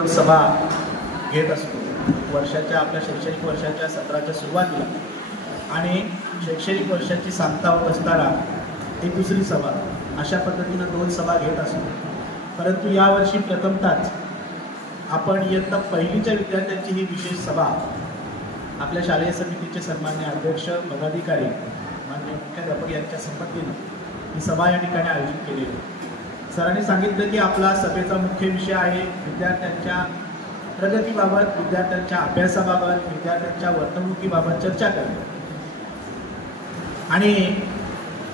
सभा घेत असतो वर्षाच्या आपल्या शैक्षणिक वर्षाच्या सत्राच्या सुरुवातीला आणि शैक्षणिक वर्षाची सांगता होत असताना ही दुसरी सभा अशा पद्धतीनं 2 सभा घेत असतो. परंतु यावर्षी प्रथमतःच आपण इयत्ता पहिलीच्या विद्यार्थ्यांची ही विशेष सभा आपल्या शालेय समितीचे सन्माननीय अध्यक्ष पदाधिकारी माननीय मुख्याध्यापक यांच्या संमतीनं ही सभा या ठिकाणी आयोजित केली आहे. सरांनी सांगितलं की आपला सभेचा मुख्य विषय आहे विद्यार्थ्यांच्या प्रगतीबाबत, विद्यार्थ्यांच्या अभ्यासाबाबत, विद्यार्थ्यांच्या वर्तणुकीबाबत चर्चा करणे. आणि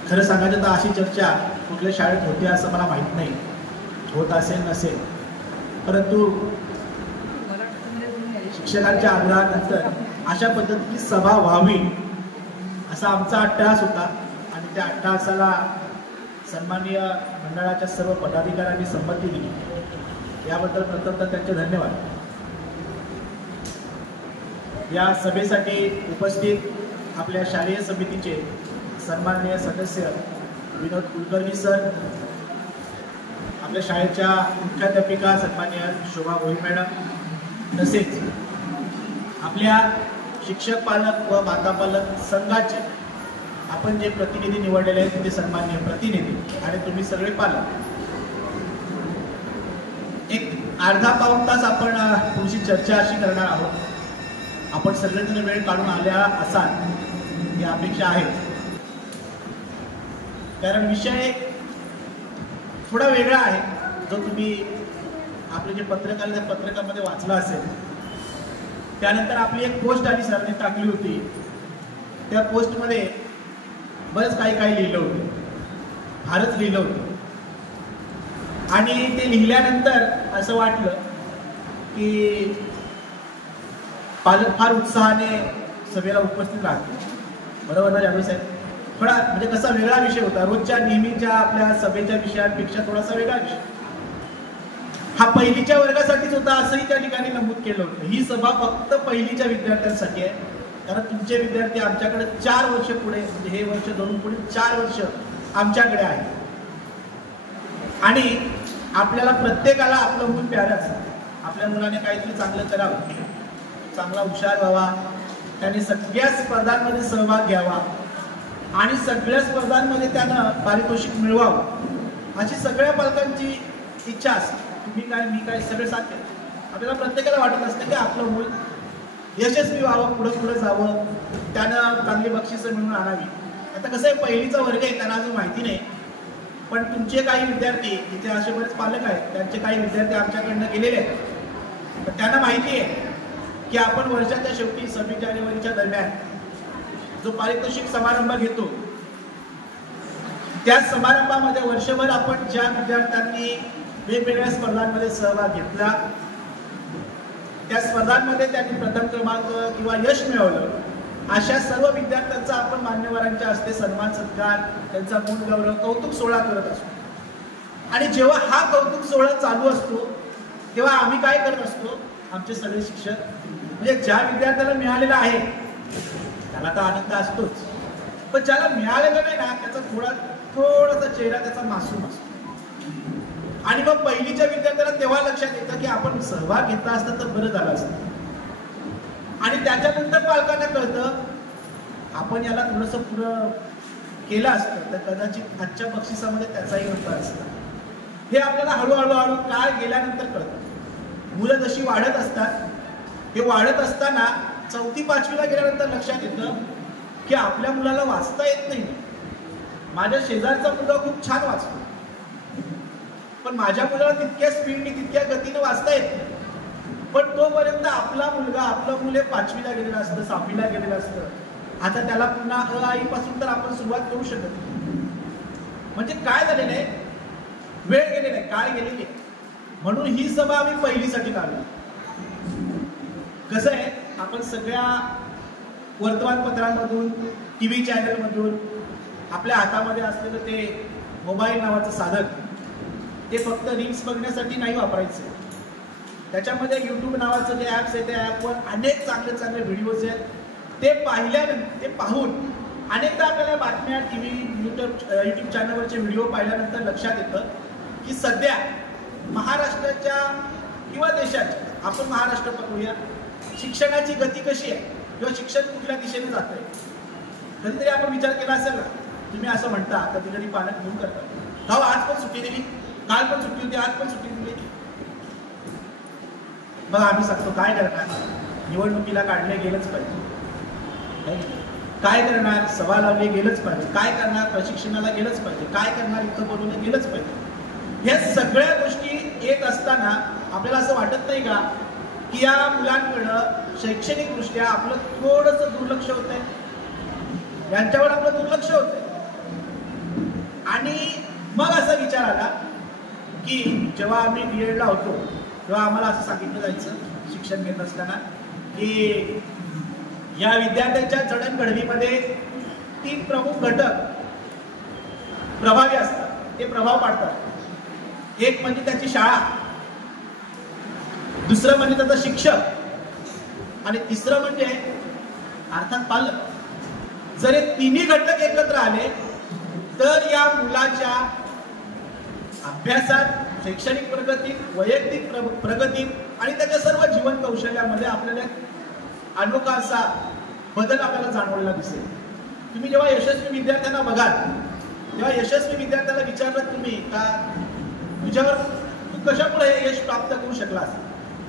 खरं सांगायचं तर अशी चर्चा कुठल्या शाळेत होती असं मला माहीत नाही, होत असेल नसेल, परंतु शिक्षकांच्या आग्रहानंतर अशा पद्धतीची सभा व्हावी असा आमचा अट्टहास होता आणि त्या अट्टहासाला सन्माननीय मंडळाच्या सर्व पदाधिकाऱ्यांनी संमती दिली. याबद्दल प्रथमतः त्यांचे धन्यवाद. या सभेसाठी उपस्थित आपल्या शालेय समितीचे सन्माननीय सदस्य विनोद कुलकर्णी सर, आपल्या शाळेच्या मुख्याध्यापिका सन्माननीय शोभा भोई मॅडम, तसेच आपल्या शिक्षक पालक व माता पालक संघाचे आपण जे प्रतिनिधी निवडलेले आहेत ते सन्माननीय प्रतिनिधी आणि तुम्ही सगळे पालक. एक अर्धा पाऊण तास आपण तुमची चर्चा अशी करणार आहोत. आपण सगळेजण वेळ काढून आल्या असाल ही अपेक्षा आहे, कारण विषय थोडा वेगळा आहे जो तुम्ही आपले जे पत्रकामध्ये वाचला असेल. त्यानंतर आपली एक पोस्ट आली, सरांनी टाकली होती. त्या पोस्टमध्ये बरंच काही लिहिलं होतं, फारच लिहिलं होतं. आणि ते लिहिल्यानंतर असं वाटलं की पालक फार उत्साहाने सभेला उपस्थित राहतील. बरोबर ना जाधव साहेब? थोडा म्हणजे कसा वेगळा विषय होता, रोजच्या नेहमीच्या आपल्या सभेच्या विषयांपेक्षा थोडासा वेगळा विषय. हा पहिलीच्या वर्गासाठीच होता असंही त्या ठिकाणी नमूद केलं होतं. ही सभा फक्त पहिलीच्या विद्यार्थ्यांसाठी आहे, कारण तुमचे विद्यार्थी आमच्याकडे 4 वर्ष पुढे, म्हणजे हे वर्ष धरून पुढे 4 वर्ष आमच्याकडे आहे. आणि आपल्याला प्रत्येकाला आपलं मूल प्यारं असतं. आपल्या मुलाने काहीतरी चांगलं करावं, चांगला हुशार व्हावा, त्याने सगळ्या स्पर्धांमध्ये सहभाग घ्यावा आणि सगळ्या स्पर्धांमध्ये त्यानं पारितोषिक मिळवावं अशी सगळ्या पालकांची इच्छा असते. तुम्ही काय, मी काय, सगळे साध्य. आपल्याला प्रत्येकाला वाटत असतं की आपलं मूल यशस्वी व्हावं, पुढे जावं, त्यानं चांगली बक्षिसं मिळून आणावी. आता कसं आहे, पहिलीचा वर्ग आहे, त्यांना अजून माहिती नाही, पण तुमचे काही विद्यार्थी, इथे असे बरेच पालक आहेत, त्यांचे काही विद्यार्थी आमच्याकडनं गेलेले आहेत. तर त्यांना माहिती आहे की आपण वर्षाच्या शेवटी 26 जानेवारीच्या दरम्यान जो पारितोषिक समारंभ घेतो, त्या समारंभामध्ये वर्षभर आपण ज्या विद्यार्थ्यांनी वेगवेगळ्या स्पर्धांमध्ये सहभाग घेतला, त्या स्पर्धांमध्ये त्यांनी प्रथम क्रमांक किंवा यश मिळवलं, अशा सर्व विद्यार्थ्यांचा आपण मान्यवरांच्या हस्ते सन्मान सत्कार, त्यांचा मूळ गौरव, कौतुक सोहळा करत असतो. आणि जेव्हा हा कौतुक सोहळा चालू असतो तेव्हा आम्ही काय करत असतो, आमचे सगळे शिक्षक, म्हणजे ज्या विद्यार्थ्याला मिळालेला आहे त्याला तर आनंद असतोच, पण ज्याला मिळालेला नाही ना त्याचा थोडासा चेहरा त्याचा मासूम असतो. आणि मग पहिलीच्या विद्यार्थ्याला तेव्हा लक्षात येतं की आपण सहभाग घेतला असता तर बरं झालं असतं. आणि त्याच्यानंतर पालकांना कळतं आपण याला थोडंसं पुढं केलं असतं तर कदाचित आजच्या बक्षिसामध्ये त्याचाही होता असता. हे आपल्याला हळूहळू काळ गेल्यानंतर कळतं. मुलं जशी वाढत असतात, हे वाढत असताना 4वी-5वीला गेल्यानंतर लक्षात येतं की आपल्या मुलाला वाचता येत नाही. माझ्या शेजारचा मुलगा खूप छान वाचतो, पण माझ्या मुलाला तितक्या स्पीडने, तितक्या गतीने वाचता येत नाही. पण तोपर्यंत आपला मुलगा, आपलं मुले 5वीला गेलेलं असतं, 6वीला गेलेलं असतं. आता त्याला पुन्हा आईपासून तर आपण सुरुवात करू शकत नाही. म्हणजे काय झालेलं आहे, वेळ गेलेला आहे, काळ गेलेली आहे. म्हणून ही सभा आम्ही पहिलीसाठी लावली. कसं आहे, आपण सगळ्या वर्तमानपत्रांमधून, TV चॅनलमधून आपल्या हातामध्ये असलेलं ते मोबाईल नावाचं साधन, ते फक्त रील्स बघण्यासाठी नाही वापरायचं. त्याच्यामध्ये YouTube नावाचं जे ॲप्स आहे, त्या ॲपवर अनेक चांगले व्हिडिओज आहेत. ते पाहून अनेकदा आपल्याला बातम्या, TV, YouTube चॅनलवरचे व्हिडिओ पाहिल्यानंतर लक्षात येतं की सध्या महाराष्ट्राच्या किंवा देशाच्या, आपण महाराष्ट्र पकडूया, शिक्षणाची गती कशी आहे किंवा शिक्षण कुठल्या दिशेने जात आहे, कधीतरी आपण विचार केला असेल ना. तुम्ही असं म्हणता कधीतरी पालक घेऊन करतात, गाव आज पण सुट्टी दिली, काल पण सुट्टी होती, आज पण सुट्टी दिली. मग आम्ही सांगतो काय करणार, निवडणुकीला काढले गेलंच पाहिजे, काय करणार सभा लावली गेलंच पाहिजे, काय करणार प्रशिक्षणाला गेलंच पाहिजे, काय करणार इथं बोलवलं गेलंच पाहिजे. ह्या सगळ्या गोष्टी येत असताना आपल्याला असं वाटत नाही का की या मुलांकडं शैक्षणिकदृष्ट्या आपलं थोडंसं दुर्लक्ष होत आहे, यांच्यावर आपलं दुर्लक्ष होत आहे. आणि मग असा विचार आला की जेव्हा आम्ही BEd ला होतो तेव्हा आम्हाला असं सांगितलं जायचं शिक्षण घेत असताना की या विद्यार्थ्यांच्या जडणघडणीमध्ये 3 प्रमुख घटक प्रभावी असतात, ते प्रभाव पाडतात. एक म्हणजे त्याची शाळा, दुसरं म्हणजे त्याचा शिक्षक आणि तिसरं म्हणजे अर्थात पालक. जर हे तिन्ही घटक एकत्र आले तर या मुलाच्या अभ्यासात, शैक्षणिक प्रगतीत, वैयक्तिक प्रगतीत आणि त्याच्या सर्व जीवन कौशल्यामध्ये आपल्याला अनोखा असा बदल आपल्याला जाणवलेला दिसेल. तुम्ही जेव्हा यशस्वी विद्यार्थ्यांना बघाल तेव्हा यशस्वी विद्यार्थ्याला विचारलं तुम्ही का तुझ्यावर तू कशामुळे हे यश प्राप्त करू शकलास,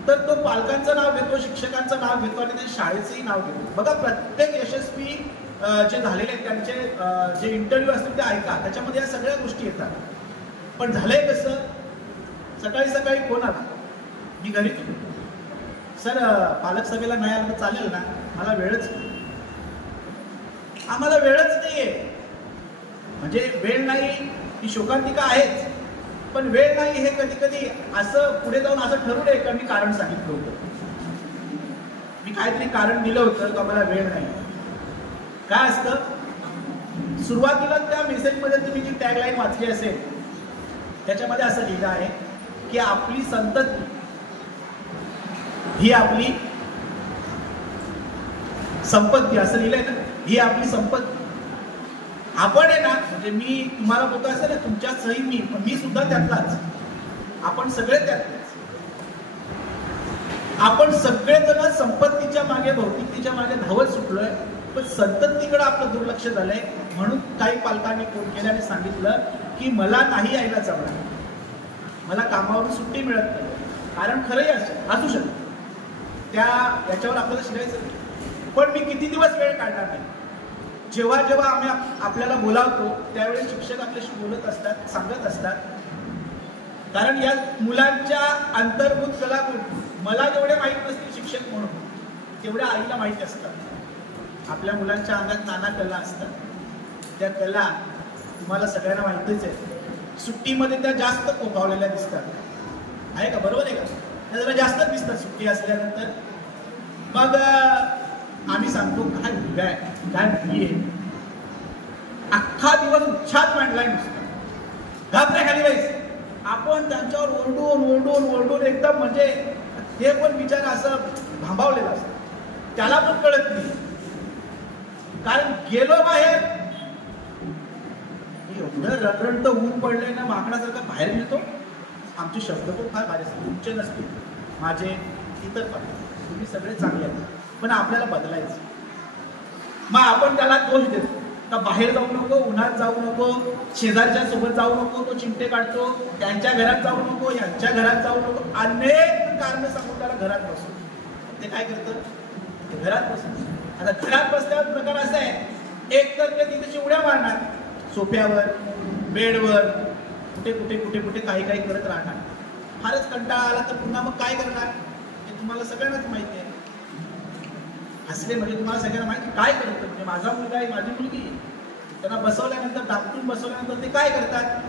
तर तो पालकांचं नाव घेतो, शिक्षकांचं नाव घेतो आणि त्या शाळेचंही नाव घेतो. बघा प्रत्येक यशस्वी जे झालेले आहेत त्यांचे जे इंटरव्ह्यू असतील ते ऐका, त्याच्यामध्ये या सगळ्या गोष्टी येतात. पण झालंय कसं, सकाळी सकाळी फोन आला, मी घरी सर पालक सभेला नाही आलं तर चालेल ना, मला वेळच नाही, आम्हाला वेळच नाहीये. म्हणजे वेळ नाही ही शोकांतिका आहेच, पण वेळ नाही हे कधी कधी असं पुढे जाऊन असं ठरवू नये का मी कारण सांगितलं होतं, मी काहीतरी कारण दिलं होतं का मला वेळ नाही. काय असतं, सुरुवातीला त्या मेसेजमध्ये तुम्ही जी टॅगलाईन वाचली असेल त्याच्यामध्ये असं लिहिलं आहे की आपली संतती ही आपली संपत्ती, असं लिहिलंय ना, ही आपली संपत्ती. आपण आहे ना, म्हणजे मी तुम्हाला बोलतो असेल ना, तुमच्या सही मी सुद्धा त्यातलाच, आपण सगळे त्यातलेच. आपण सगळेजण संपत्तीच्या मागे, भौतिकतेच्या मागे धावत सुटलोय, पण संततीकडे आपलं दुर्लक्ष झालंय. म्हणून काही पालकांनी फोन केला आणि सांगितलं की मला नाही यायला जमणार, मला कामावरून सुट्टी मिळत नाही. कारण खरंही असू शकतं, याच्यावर आपल्याला शिकायचं नाही, पण मी किती दिवस वेळ काढणार नाही. जेव्हा जेव्हा आम्ही आपल्याला बोलावतो त्यावेळेस शिक्षक आपल्याशी बोलत असतात, सांगत असतात. कारण या मुलांच्या अंतर्भूत कला मला जेवढे माहीत नसतील शिक्षक म्हणून, तेवढ्या आईला माहीत असतात. आपल्या मुलांच्या अंगात नाना कला असतात, त्या कला तुम्हाला सगळ्यांना माहितीच आहे. सुट्टीमध्ये त्या जास्त कोपावलेल्या दिसतात, आहे का, बरोबर आहे का, त्या जरा जास्तच दिसतात सुट्टी असल्यानंतर. मग आम्ही सांगतो काय मुलगा आहे, काय मुलगी आहे, अख्खा दिवस उच्छाद मांडलाय नुसता, घाबरे खाली बाईस. आपण त्यांच्यावर ओरडून ओरडून ओरडून एकदम, म्हणजे ते पण विचार असं भांबावलेलं असतं, त्याला पण कळत नाही. कारण गेलो बाहेर, एवढं रणरणत ऊन पडलंय ना, माकडासारखा बाहेर मिळतो. आमचे शब्द पण फार भारी असतात, तुमचे नसतील, माझे इतर पण, तुम्ही सगळे चांगले आहेत, पण आपल्याला बदलायचं. मग आपण त्याला दोष देतो का बाहेर जाऊ नको, उन्हात जाऊ नको, शेजारच्या सोबत जाऊ नको, तो चिमटे काढतो, त्यांच्या घरात जाऊ नको, यांच्या घरात जाऊ नको, अनेक कारण सांगून त्याला घरात बसतो. ते काय करतं, ते घरात बसतो. आता घरात बसल्यावर प्रकार असा आहे, एक तर ते तिथे उड्या मारणार सोफ्यावर, बेडवर, कुठे कुठे कुठे कुठे काही काही करत राहणार. फारच कंटाळा आला तर पुन्हा मग काय करणार हे तुम्हाला सगळ्यांनाच माहिती आहे. हसले म्हणजे तुम्हाला सगळ्यांना माहिती काय करतं, म्हणजे माझा मुलगा आहे, माझी मुलगी, त्यांना बसवल्यानंतर, दाबून बसवल्यानंतर ते काय करतात,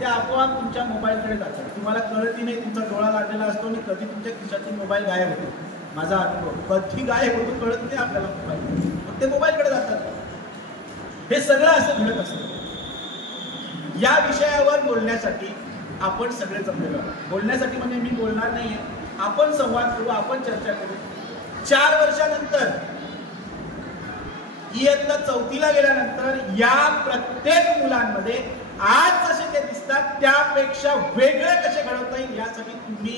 ते आपोआप तुमच्या मोबाईलकडे जातात. तुम्हाला कळतही नाही, तुमचा डोळा लागलेला असतो आणि कधी तुमच्या खिशातून मोबाईल गायब होतो. माझा अनुभव, कधी गायब होतो कळत नाही आपल्याला मोबाईल, मग ते मोबाईलकडे जातात. हे सगळं असं घडत असतं. या विषयावर बोलण्यासाठी आपण सगळे जमलेलो आहोत. बोलण्यासाठी म्हणजे मी बोलणार नाहीये, आपण संवाद करू, आपण चर्चा करू. 4 वर्षानंतर इयत्ता 4थीला गेल्यानंतर या प्रत्येक मुलांमध्ये आज जसे ते दिसतात त्यापेक्षा वेगळे कसे घडवता येईल यासाठी तुम्ही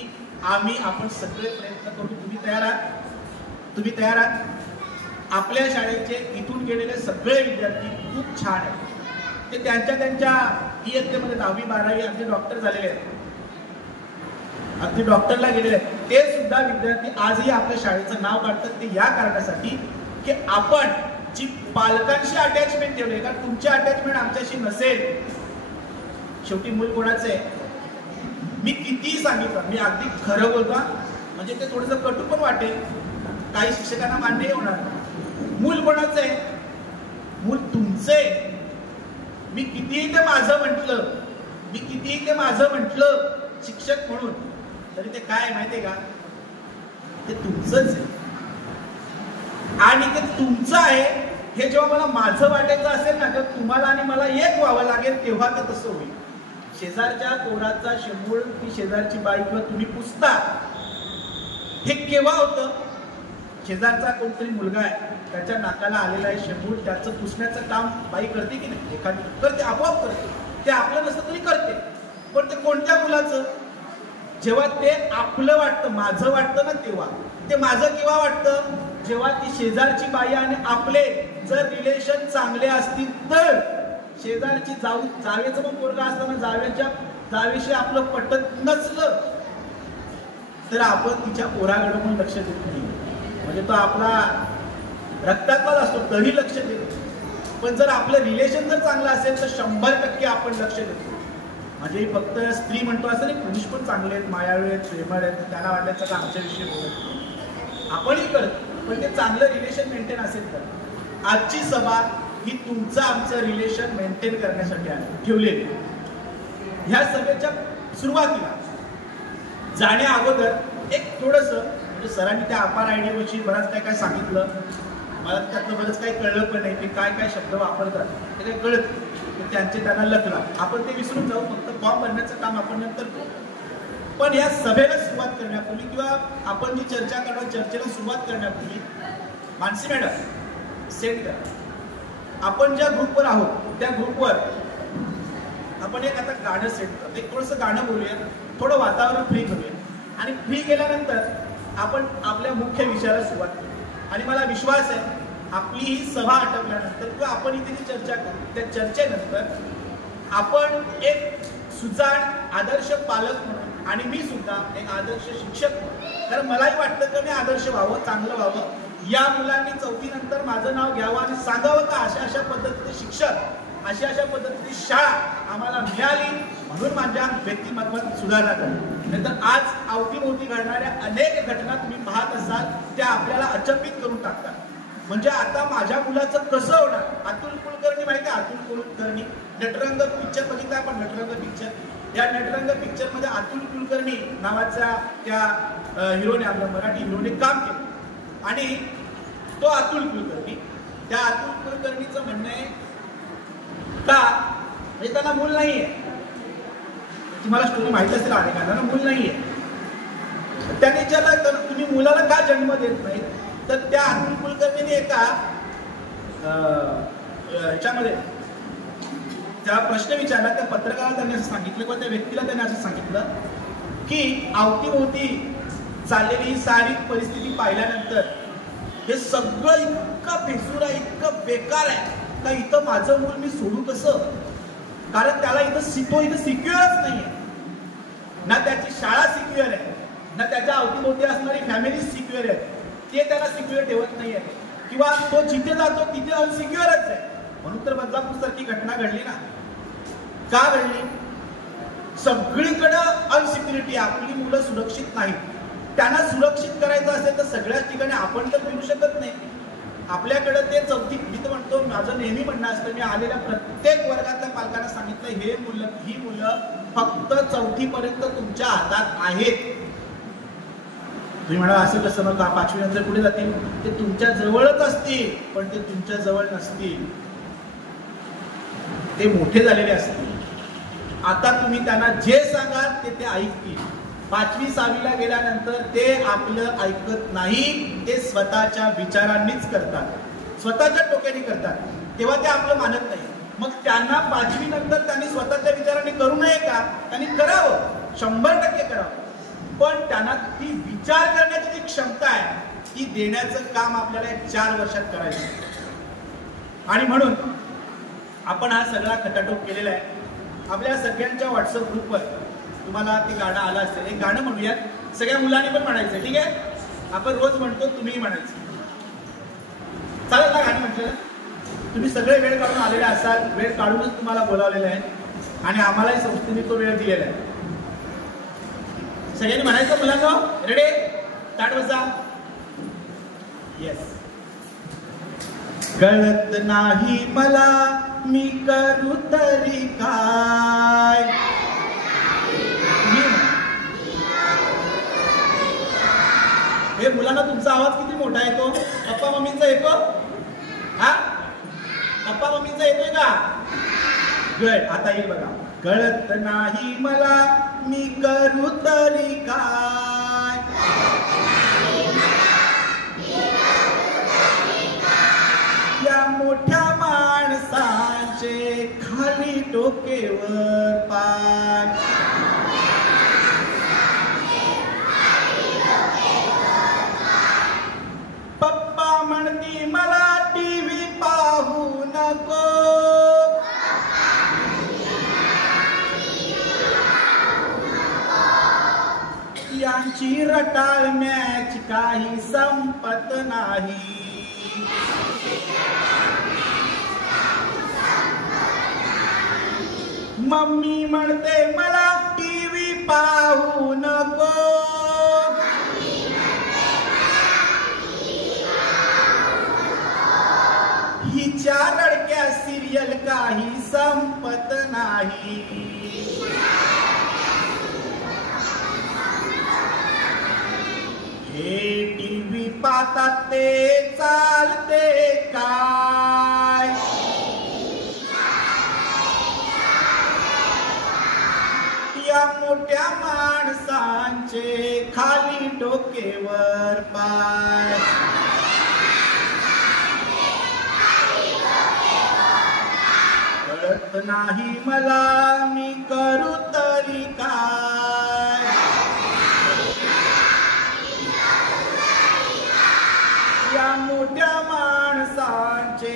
आपण सगळे प्रयत्न करू. तुम्ही तयार आहात? तुम्ही तयार आहात? आपल्या शाळेचे इथून गेलेले सगळे विद्यार्थी खूप छान आहेत. ते त्यांच्या इयत्तेमध्ये 10वी 12वी अगदी डॉक्टर झालेले आहेत, अगदी डॉक्टरला गेलेले आहेत. ते सुद्धा विद्यार्थी आजही आपल्या शाळेचं नाव काढतात. ते या कारणासाठी की आपण जी पालकांशी अटॅचमेंट ठेवली, कारण तुमची अटॅचमेंट आमच्याशी नसेल, शेवटी मूल कोणाचं आहे? मी कितीही सांगितलं, मी अगदी खरं बोलतो, म्हणजे ते थोडंसं कटू पण वाटेल, काही शिक्षकांना मान्यही होणार. मूल कोणाचं आहे? मूल तुमचं आहे. मी कितीही ते माझं म्हटलं शिक्षक म्हणून, तरी ते काय माहितीये का? ते तुमचंच आहे. आणि ते तुमचं आहे हे जेव्हा मला माझं वाटायचं असेल ना, तेव्हा तुम्हाला आणि मला एक व्हावं लागेल, तेव्हा ते तसं होईल. शेजारच्या पोराचा शेंबूळ ती शेजारची बाई किंवा तुम्ही पुसता, हे केव्हा होतं? शेजारचा कोणतरी मुलगा आहे, त्याच्या नाकाला आलेला आहे शेंबूळ, त्याचं पुसण्याचं काम बाई करते की नाही? एखादी करते, आपोआप करते. ते आपलं नसतं तरी करते. पण ते कोणत्या मुलाचं? जेव्हा ते आपलं वाटतं, माझं वाटतं ना, तेव्हा. ते माझं केव्हा वाटतं? जेव्हा ती शेजारची बाई आणि आपले जर रिलेशन चांगले असतील तर. शेजारची जावेचं पण पोरगा असताना जावेशी आपलं पटत नसलं तर आपण तिच्या पोराकडे पण लक्ष देत नाही. म्हणजे तो आपला रक्तातलाच असतो तरी लक्ष देतो. पण जर आपलं रिलेशन जर चांगलं असेल तर 100% आपण लक्ष देतो. म्हणजे फक्त स्त्री म्हणतो असं नाही, पुरुष पण चांगले आहेत, मायाळू आहेत, प्रेमळ आहेत, त्यांना वाटायचं का आमच्याविषयी बोलत, आपणही करतो. पण ते चांगलं रिलेशन मेंटेन असेल तर. आजची सभा ही तुमचं आमचं रिलेशन मेंटेन करण्यासाठी ठेवलेली. ह्या सभेच्या सुरुवातीला जाण्या अगोदर एक थोडंसं, म्हणजे सरांनी त्या अपार आयडियाविषयी बराच काय सांगितलं, मला त्यातलं बरंच काही कळलं पण नाही. ते काय शब्द वापरतात ते काही कळत, त्यांना लकला, आपण ते विसरून जाऊ. फक्त फॉर्म भरण्याचं काम आपण नंतर करू. पण या सभेला सुरुवात करण्यापूर्वी किंवा आपण जी चर्चा करणार, चर्चेला सुरुवात करण्यापूर्वी मानसी मॅडम सेट करा. आपण ज्या ग्रुपवर आहोत त्या ग्रुपवर आपण एक आता गाणं सेट करतो. एक थोडंसं गाणं बोलूया, थोडं वातावरण फ्री करूया. आणि फ्री केल्यानंतर आपण आपल्या मुख्य विषयाला सुरुवात करू. आणि मला विश्वास आहे आपली ही सभा आटवल्यानंतर किंवा आपण इथे जी चर्चा करू त्या चर्चेनंतर आपण एक सुजाण आदर्श पालक म्हणून आणि मी सुद्धा एक आदर्श शिक्षक म्हणून, कारण मलाही वाटतं की मी आदर्श व्हावं, चांगलं व्हावं, या मुलांनी 4थी नंतर माझं नाव घ्यावं आणि सांगावं का अशा पद्धतीचे शिक्षक, अशा पद्धतीची शाळा आम्हाला मिळाली, म्हणून माझ्या व्यक्तिमत्वात सुधारणा करतो. नंतर आज अवतीभोवती घडणाऱ्या अनेक घटना तुम्ही पाहत असाल, त्या आपल्याला अचंबित करून टाकतात. म्हणजे आता माझ्या मुलाचं कसं होणार? अतुल कुलकर्णी माहिती आहे? अतुल कुलकर्णी नटरंग पिक्चर बघितला आपण, नटरंग पिक्चर. या नटरंग पिक्चर मध्ये अतुल कुलकर्णी नावाच्या त्या हिरोने, आपल्या मराठी हिरोने काम केलं. आणि तो अतुल कुलकर्णी, त्या अतुल कुलकर्णीचं म्हणणं आहे का म्हणजे त्यांना मूल नाहीये. तुम्हाला स्टोरी माहिती असेल अनेकांना, मूल नाहीये. त्याने विचारलं तुम्ही मुलाला का जन्म देत नाही? तर त्या अतुल कुलकर्णीने एका ह्याच्यामध्ये त्या प्रश्न विचारला. त्या पत्रकाराला त्यांनी असं सांगितलं किंवा त्या व्यक्तीला त्यांनी असं सांगितलं की अवतीभोवती चाललेली ही सारी परिस्थिती पाहिल्यानंतर हे सगळं इतकं बेसूर आहे, इतकं बेकार आहे का इथं माझं मूल मी सोडू कसं? कारण त्याला इथं सिक्युअरच नाहीये. ना त्याची शाळा सिक्युअर आहे, ना त्याच्या अवतीभोवती असणारी फॅमिली सिक्युअर आहे. ते त्याला सिक्युअर ठेवत नाहीये, किंवा तो जिथे जातो तिथे अनसिक्युअरच आहे. म्हणून तर बदलापूर सारखी घटना घडली ना. का घडली? सगळीकडं अनसिक्युरिटी, आपली मुलं सुरक्षित नाहीत. त्यांना सुरक्षित करायचं असेल तर सगळ्याच ठिकाणी आपण तर फिरू शकत नाही. आपल्याकडे ते 4थी, मी तर म्हणतो, माझं नेहमी म्हणणं असतं, मी आलेल्या प्रत्येक वर्गातल्या पालकांना सांगितलं, ही मुलं फक्त 4थी पर्यंत तुमच्या हातात आहेत. तुम्ही म्हणा असं कसं, मग 5वी नंतर पुढे जातील? ते तुमच्या जवळच असतील, पण ते तुमच्या जवळ नसतील. ते मोठे झालेले असतील. आता तुम्ही त्यांना जे सांगाल ते ऐकतील. 5वी 6वीला गेल्यानंतर ते आपलं ऐकत नाही, ते स्वतःच्या विचारांनीच करतात, स्वतःच्या टोक्याने करतात. तेव्हा ते आपलं मानत नाही. मग त्यांना 5वी नंतर त्यांनी स्वतःच्या विचारांनी करू नये का? त्यांनी करावं, 100% करावं. पण त्यांना ती विचार करण्याची जी क्षमता आहे ती देण्याचं काम आपल्याला 4 वर्षात करायचं. आणि म्हणून आपण हा सगळा खटाटोप केलेला आहे. आपल्या सगळ्यांच्या व्हॉट्सअप ग्रुपवर तुम्हाला ते गाणं आलं असेल. एक गाणं म्हणूयात, सगळ्या मुलांनी पण म्हणायचं, ठीक आहे? आपण रोज म्हणतो, तुम्हीही म्हणायचं. चालेल ना गाणं म्हटलं? तुम्ही सगळे वेळ काढून आलेले असाल, वेळ काढूनच तुम्हाला बोलावलेलं आहे आणि आम्हालाही संस्थेने तो वेळ दिलेला आहे. सगळ्यांनी म्हणायचं मुलांना, रेडी? ताट बसा. येस. कळत नाही मला मी करू तरी काय. हे मुलांना तुमचा आवाज किती मोठा येतो? पप्पा मम्मींचा येतो? हा, पप्पा मम्मींचा येतोय का? गुड. आता येईल बघा. कळत नाही मला मी करू तरी काय. या मोठ्या माणसांचे खाली डोकेवर पाय. पप्पा म्हणती मला टीव्ही पाहू नको. यांची रटाळ मॅच काही संपत नाही. मम्मी म्हणते मला टीव्ही पाहू नको. हिच्या रडक्या सिरियल काही संपत नाही. हे टीव्ही पाहतात ते चालते काय. या मोठ्या माणसांचे खाली डोकेवर पाय. कळत नाही मला मी करू तरी काय. या मोठ्या माणसांचे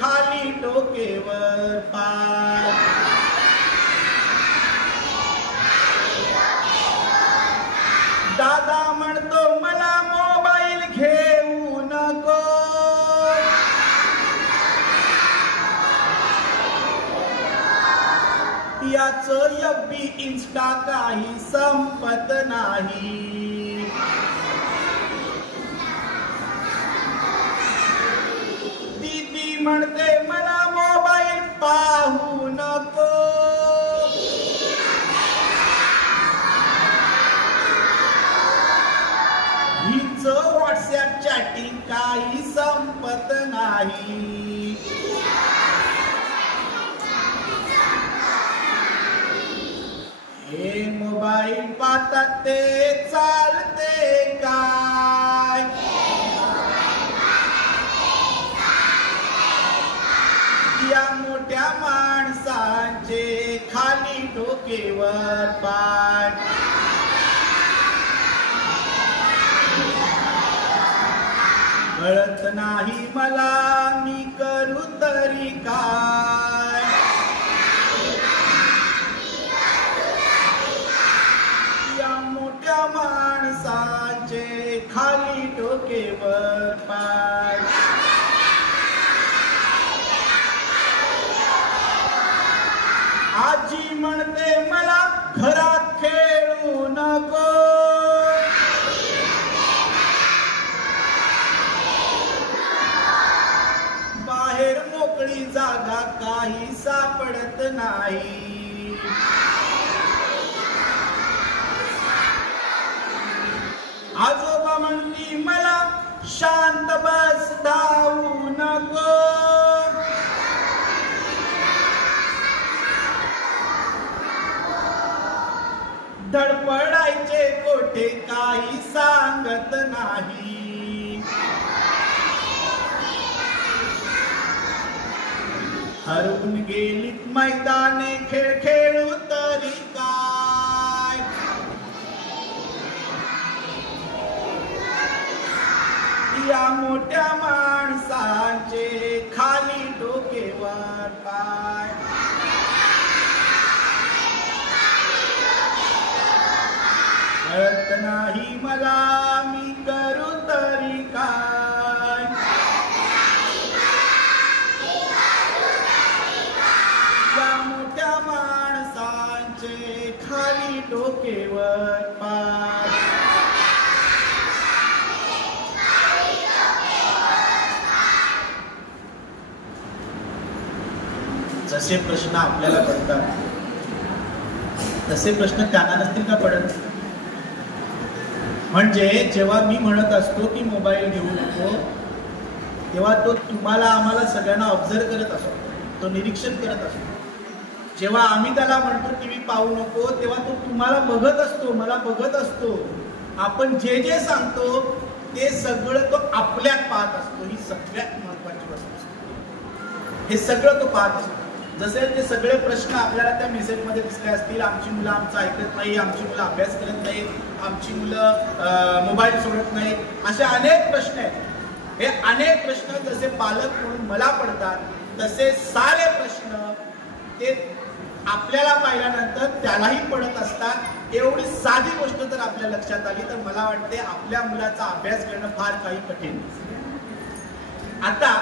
खाली डोकेवर पाय. दादा म्हणतो मला मोबाईल घेऊ नको. याचं एफबी इन्स्टा काही संपत नाही. दीदी म्हणते मला मोबाईल पाहू नको. हिचं व्हॉट्सअप चॅटिंग काही संपत नाही. हे मोबाईल पाहतात ते चालते काय. या मोठ्या माणसांचे खाली डोकेवर पाय. कळत नाही मला मी करू तरी काय. या मोठ्या माणसाचे खाली डोकेवर पाय. आजी म्हणते मला घरात खेळू नको. बाहेर मोकळी जागा काही सापडत नाही. आजोबा म्हणली मला शांत बस धावू नको. धडपडायचे कोठे काही सांगत नाही. हरवून गेलीत मैदाने खेळ खेळू तरी काय. या मोठ्या माणसांचे खाली डोकेवर पाय. कळत नाही मला मी करू तरी काय. या मोठ्या माणसांचे खाली डोकेवर पाय. जसे प्रश्न आपल्याला पडतात तसे प्रश्न त्यांना नसतील का पडत. म्हणजे जेव्हा मी म्हणत असतो की मोबाईल घेऊ नको, तेव्हा तो तुम्हाला आम्हाला सगळ्यांना ऑब्झर्व करत असतो, तो निरीक्षण करत असतो. जेव्हा आम्ही त्याला म्हणतो टीव्ही पाहू नको, तेव्हा तो तुम्हाला बघत असतो, मला बघत असतो. आपण जे जे सांगतो ते सगळं तो आपल्यात पाहत असतो. ही सगळ्यात महत्वाची वस्तू असते. हे सगळं तो पाहत असतो. जसे ते सगळे प्रश्न आपल्याला त्या मेसेजमध्ये दिसले असतील. आमची मुलं आमचं ऐकत नाही, आमची मुलं अभ्यास करत नाही, आमची मुलं मोबाईल सोडत नाही, असे अनेक प्रश्न आहेत. हे अनेक प्रश्न जसे पालक म्हणून मला पडतात, तसे सारे प्रश्न ते आपल्याला पाहिल्यानंतर त्यालाही पडत असतात. एवढी साधी गोष्ट जर आपल्या लक्षात आली तर मला वाटते आपल्या मुलाचा अभ्यास करणं फार काही कठीण. आता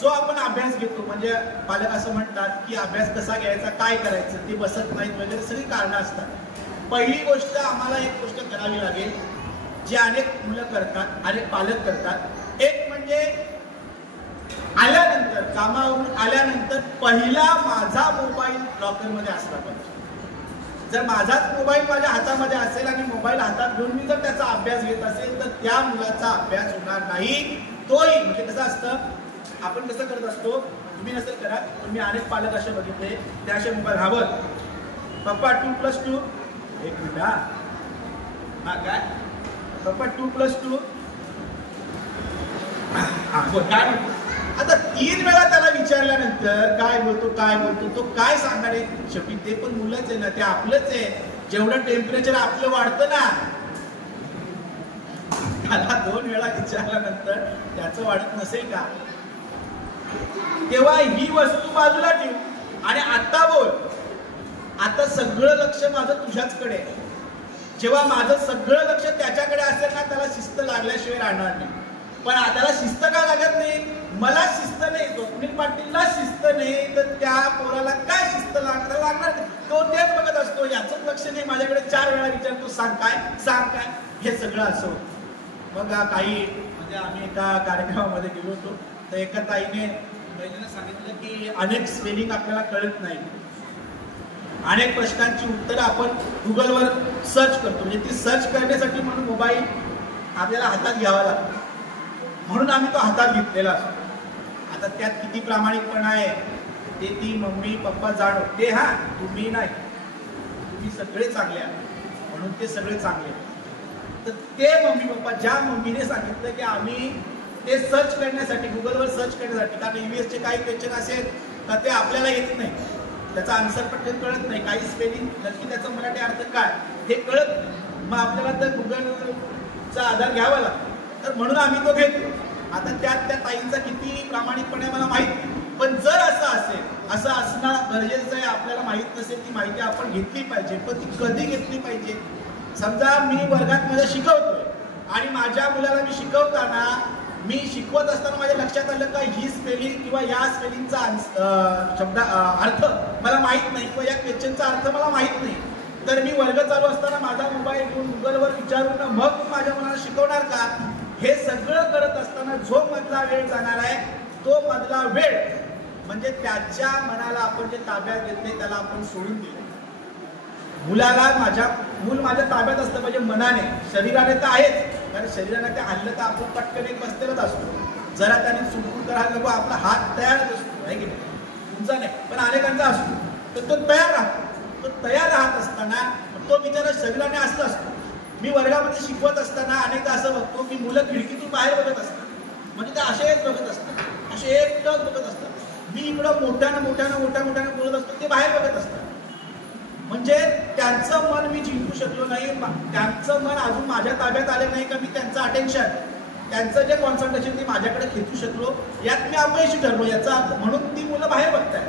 जो आपण अभ्यास घेतो, म्हणजे पालक असं म्हणतात की अभ्यास कसा घ्यायचा, काय करायचं, ते बसत नाहीत वगैरे सगळी कारणं असतात. पहिली गोष्ट आम्हाला एक गोष्ट करावी लागेल, जे अनेक मुलं करतात, अनेक पालक करतात. एक म्हणजे आल्यानंतर, कामावरून आल्यानंतर पहिला माझा मोबाईल लॉकरमध्ये असला पाहिजे. जर माझाच मोबाईल माझ्या हातामध्ये असेल आणि मोबाईल हातात घेऊन मी जर त्याचा अभ्यास घेत असेल तर त्या मुलाचा अभ्यास होणार नाही. तोही म्हणजे कसं असतं, आपण कसं करत असतो, तुम्ही नसेल करत पण मी अनेक पालक असे बघितले, ते असे मोबाईल हवं पप्पा 2+2, एक मिनिट हा काय पप्पा 2+2 काय. आता 3 वेळा त्याला विचारल्यानंतर काय बोलतो तो काय सांगणार आहे. शेवटी ते पण मुलंच आहे ना, ते आपलंच आहे. जेवढं टेम्परेचर आपलं वाढतं ना, त्याला 2 वेळा विचारल्यानंतर त्याचं वाढत नसेल का. तेव्हा ही वस्तू बाजूला ठेव आणि आता बोल. आता सगळं लक्ष माझं तुझ्याचकडे आहे. जेव्हा माझं सगळं लक्ष त्याच्याकडे असेल ना, त्याला शिस्त लागल्याशिवाय राहणार नाही. पण त्याला शिस्त का लागत नाही, मला शिस्त नाही, स्वप्नील पाटीलला शिस्त नाही, तर त्या पोराला काय शिस्त लागणार नाही. तो तेच बघत असतो, याच लक्ष नाही, माझ्याकडे 4 वेळा विचारतो सांग काय, हे सगळं असो. मग काही म्हणजे आम्ही एका कार्यक्रमामध्ये गेलो होतो, तर एका ताईने महिलेने सांगितलं की अनेक स्पेलिंग आपल्याला कळत नाही. अनेक प्रश्नांची उत्तरं आपण गुगलवर सर्च करतो, म्हणजे ती सर्च करण्यासाठी म्हणून मोबाईल आपल्याला हातात घ्यावा लागतो. म्हणून आम्ही तो हातात घेतलेला असतो. आता त्यात किती प्रामाणिकपणा आहे ते ती मम्मी पप्पा जाणो, ते तुम्ही नाही, तुम्ही सगळे चांगले आहात म्हणून ते सगळे चांगले. तर ते मम्मी पप्पा, ज्या मम्मीने सांगितलं की आम्ही ते सर्च करण्यासाठी, गुगलवर सर्च करण्यासाठी, कारण EVSचे काही क्वेश्चन असेल तर ते आपल्याला येत नाही, त्याचा आन्सर पटकन कळत नाही, काही स्पेलिंग नक्की त्याचा मराठी अर्थ काय हे कळत नाही, मग आपल्याला तर गुगलचा आधार घ्यावा लागतो. तर म्हणून आम्ही तो घेतो. आता त्या ताईंचा किती प्रामाणिकपणे मला माहित नाही, पण जर असं असेल, असं असणं गरजेचं आहे, आपल्याला माहित नसेल ती माहिती आपण घेतली पाहिजे. पण ती कधी घेतली पाहिजे. समजा मी वर्गात माझ्या शिकवतोय आणि माझ्या मुलाला मी शिकवताना, मी शिकवत असताना माझ्या लक्षात आलं का ही स्पेलिंग किंवा या स्पेलिंगचा शब्द अर्थ मला माहित नाही किंवा या क्वेश्चनचा अर्थ मला माहित नाही, तर मी वर्ग चालू असताना माझा मोबाईल घेऊन गुगलवर विचारून मग माझ्या मुलाला शिकवणार का. हे सगळं करत असताना जो मधला वेळ जाणार आहे, तो मधला वेळ म्हणजे त्याच्या मनाला आपण जे ताब्यात घेतले त्याला आपण सोडून दिले. मूल माझ्या ताब्यात असतं पाहिजे मनाने, शरीराने तर आहेच, कारण शरीराने ते हल्लं तर आपण पटकन एक बसलेलाच असतो. जरा त्याने सुटून करायला नको, आपला हात तयारच असतो, आहे की नाही, तुमचा नाही पण अनेकांचा असतो, तर तो तयार राहतो. तो तयार राहत असताना तो बिचारा शरीराने असला असतो. मी वर्गामध्ये शिकवत असताना अनेकदा असं बघतो की मुलं खिडकीतून बाहेर बघत असतात, म्हणजे ते असेच बघत असतात, असे एकटंच बघत असतात. मी इकडं मोठ्यानं बोलत असतो, ते बाहेर बघत असतात. म्हणजे त्यांचं मन मी जिंकू शकलो नाही, त्यांचं मन अजून माझ्या ताब्यात आलं नाही का मी त्यांचं अटेन्शन त्यांचं जे कॉन्सन्ट्रेशन ते माझ्याकडे खेचू शकलो, यात मी अपयशी ठरलो याचा अर्थ. म्हणून ती मुलं बाहेर बघताय.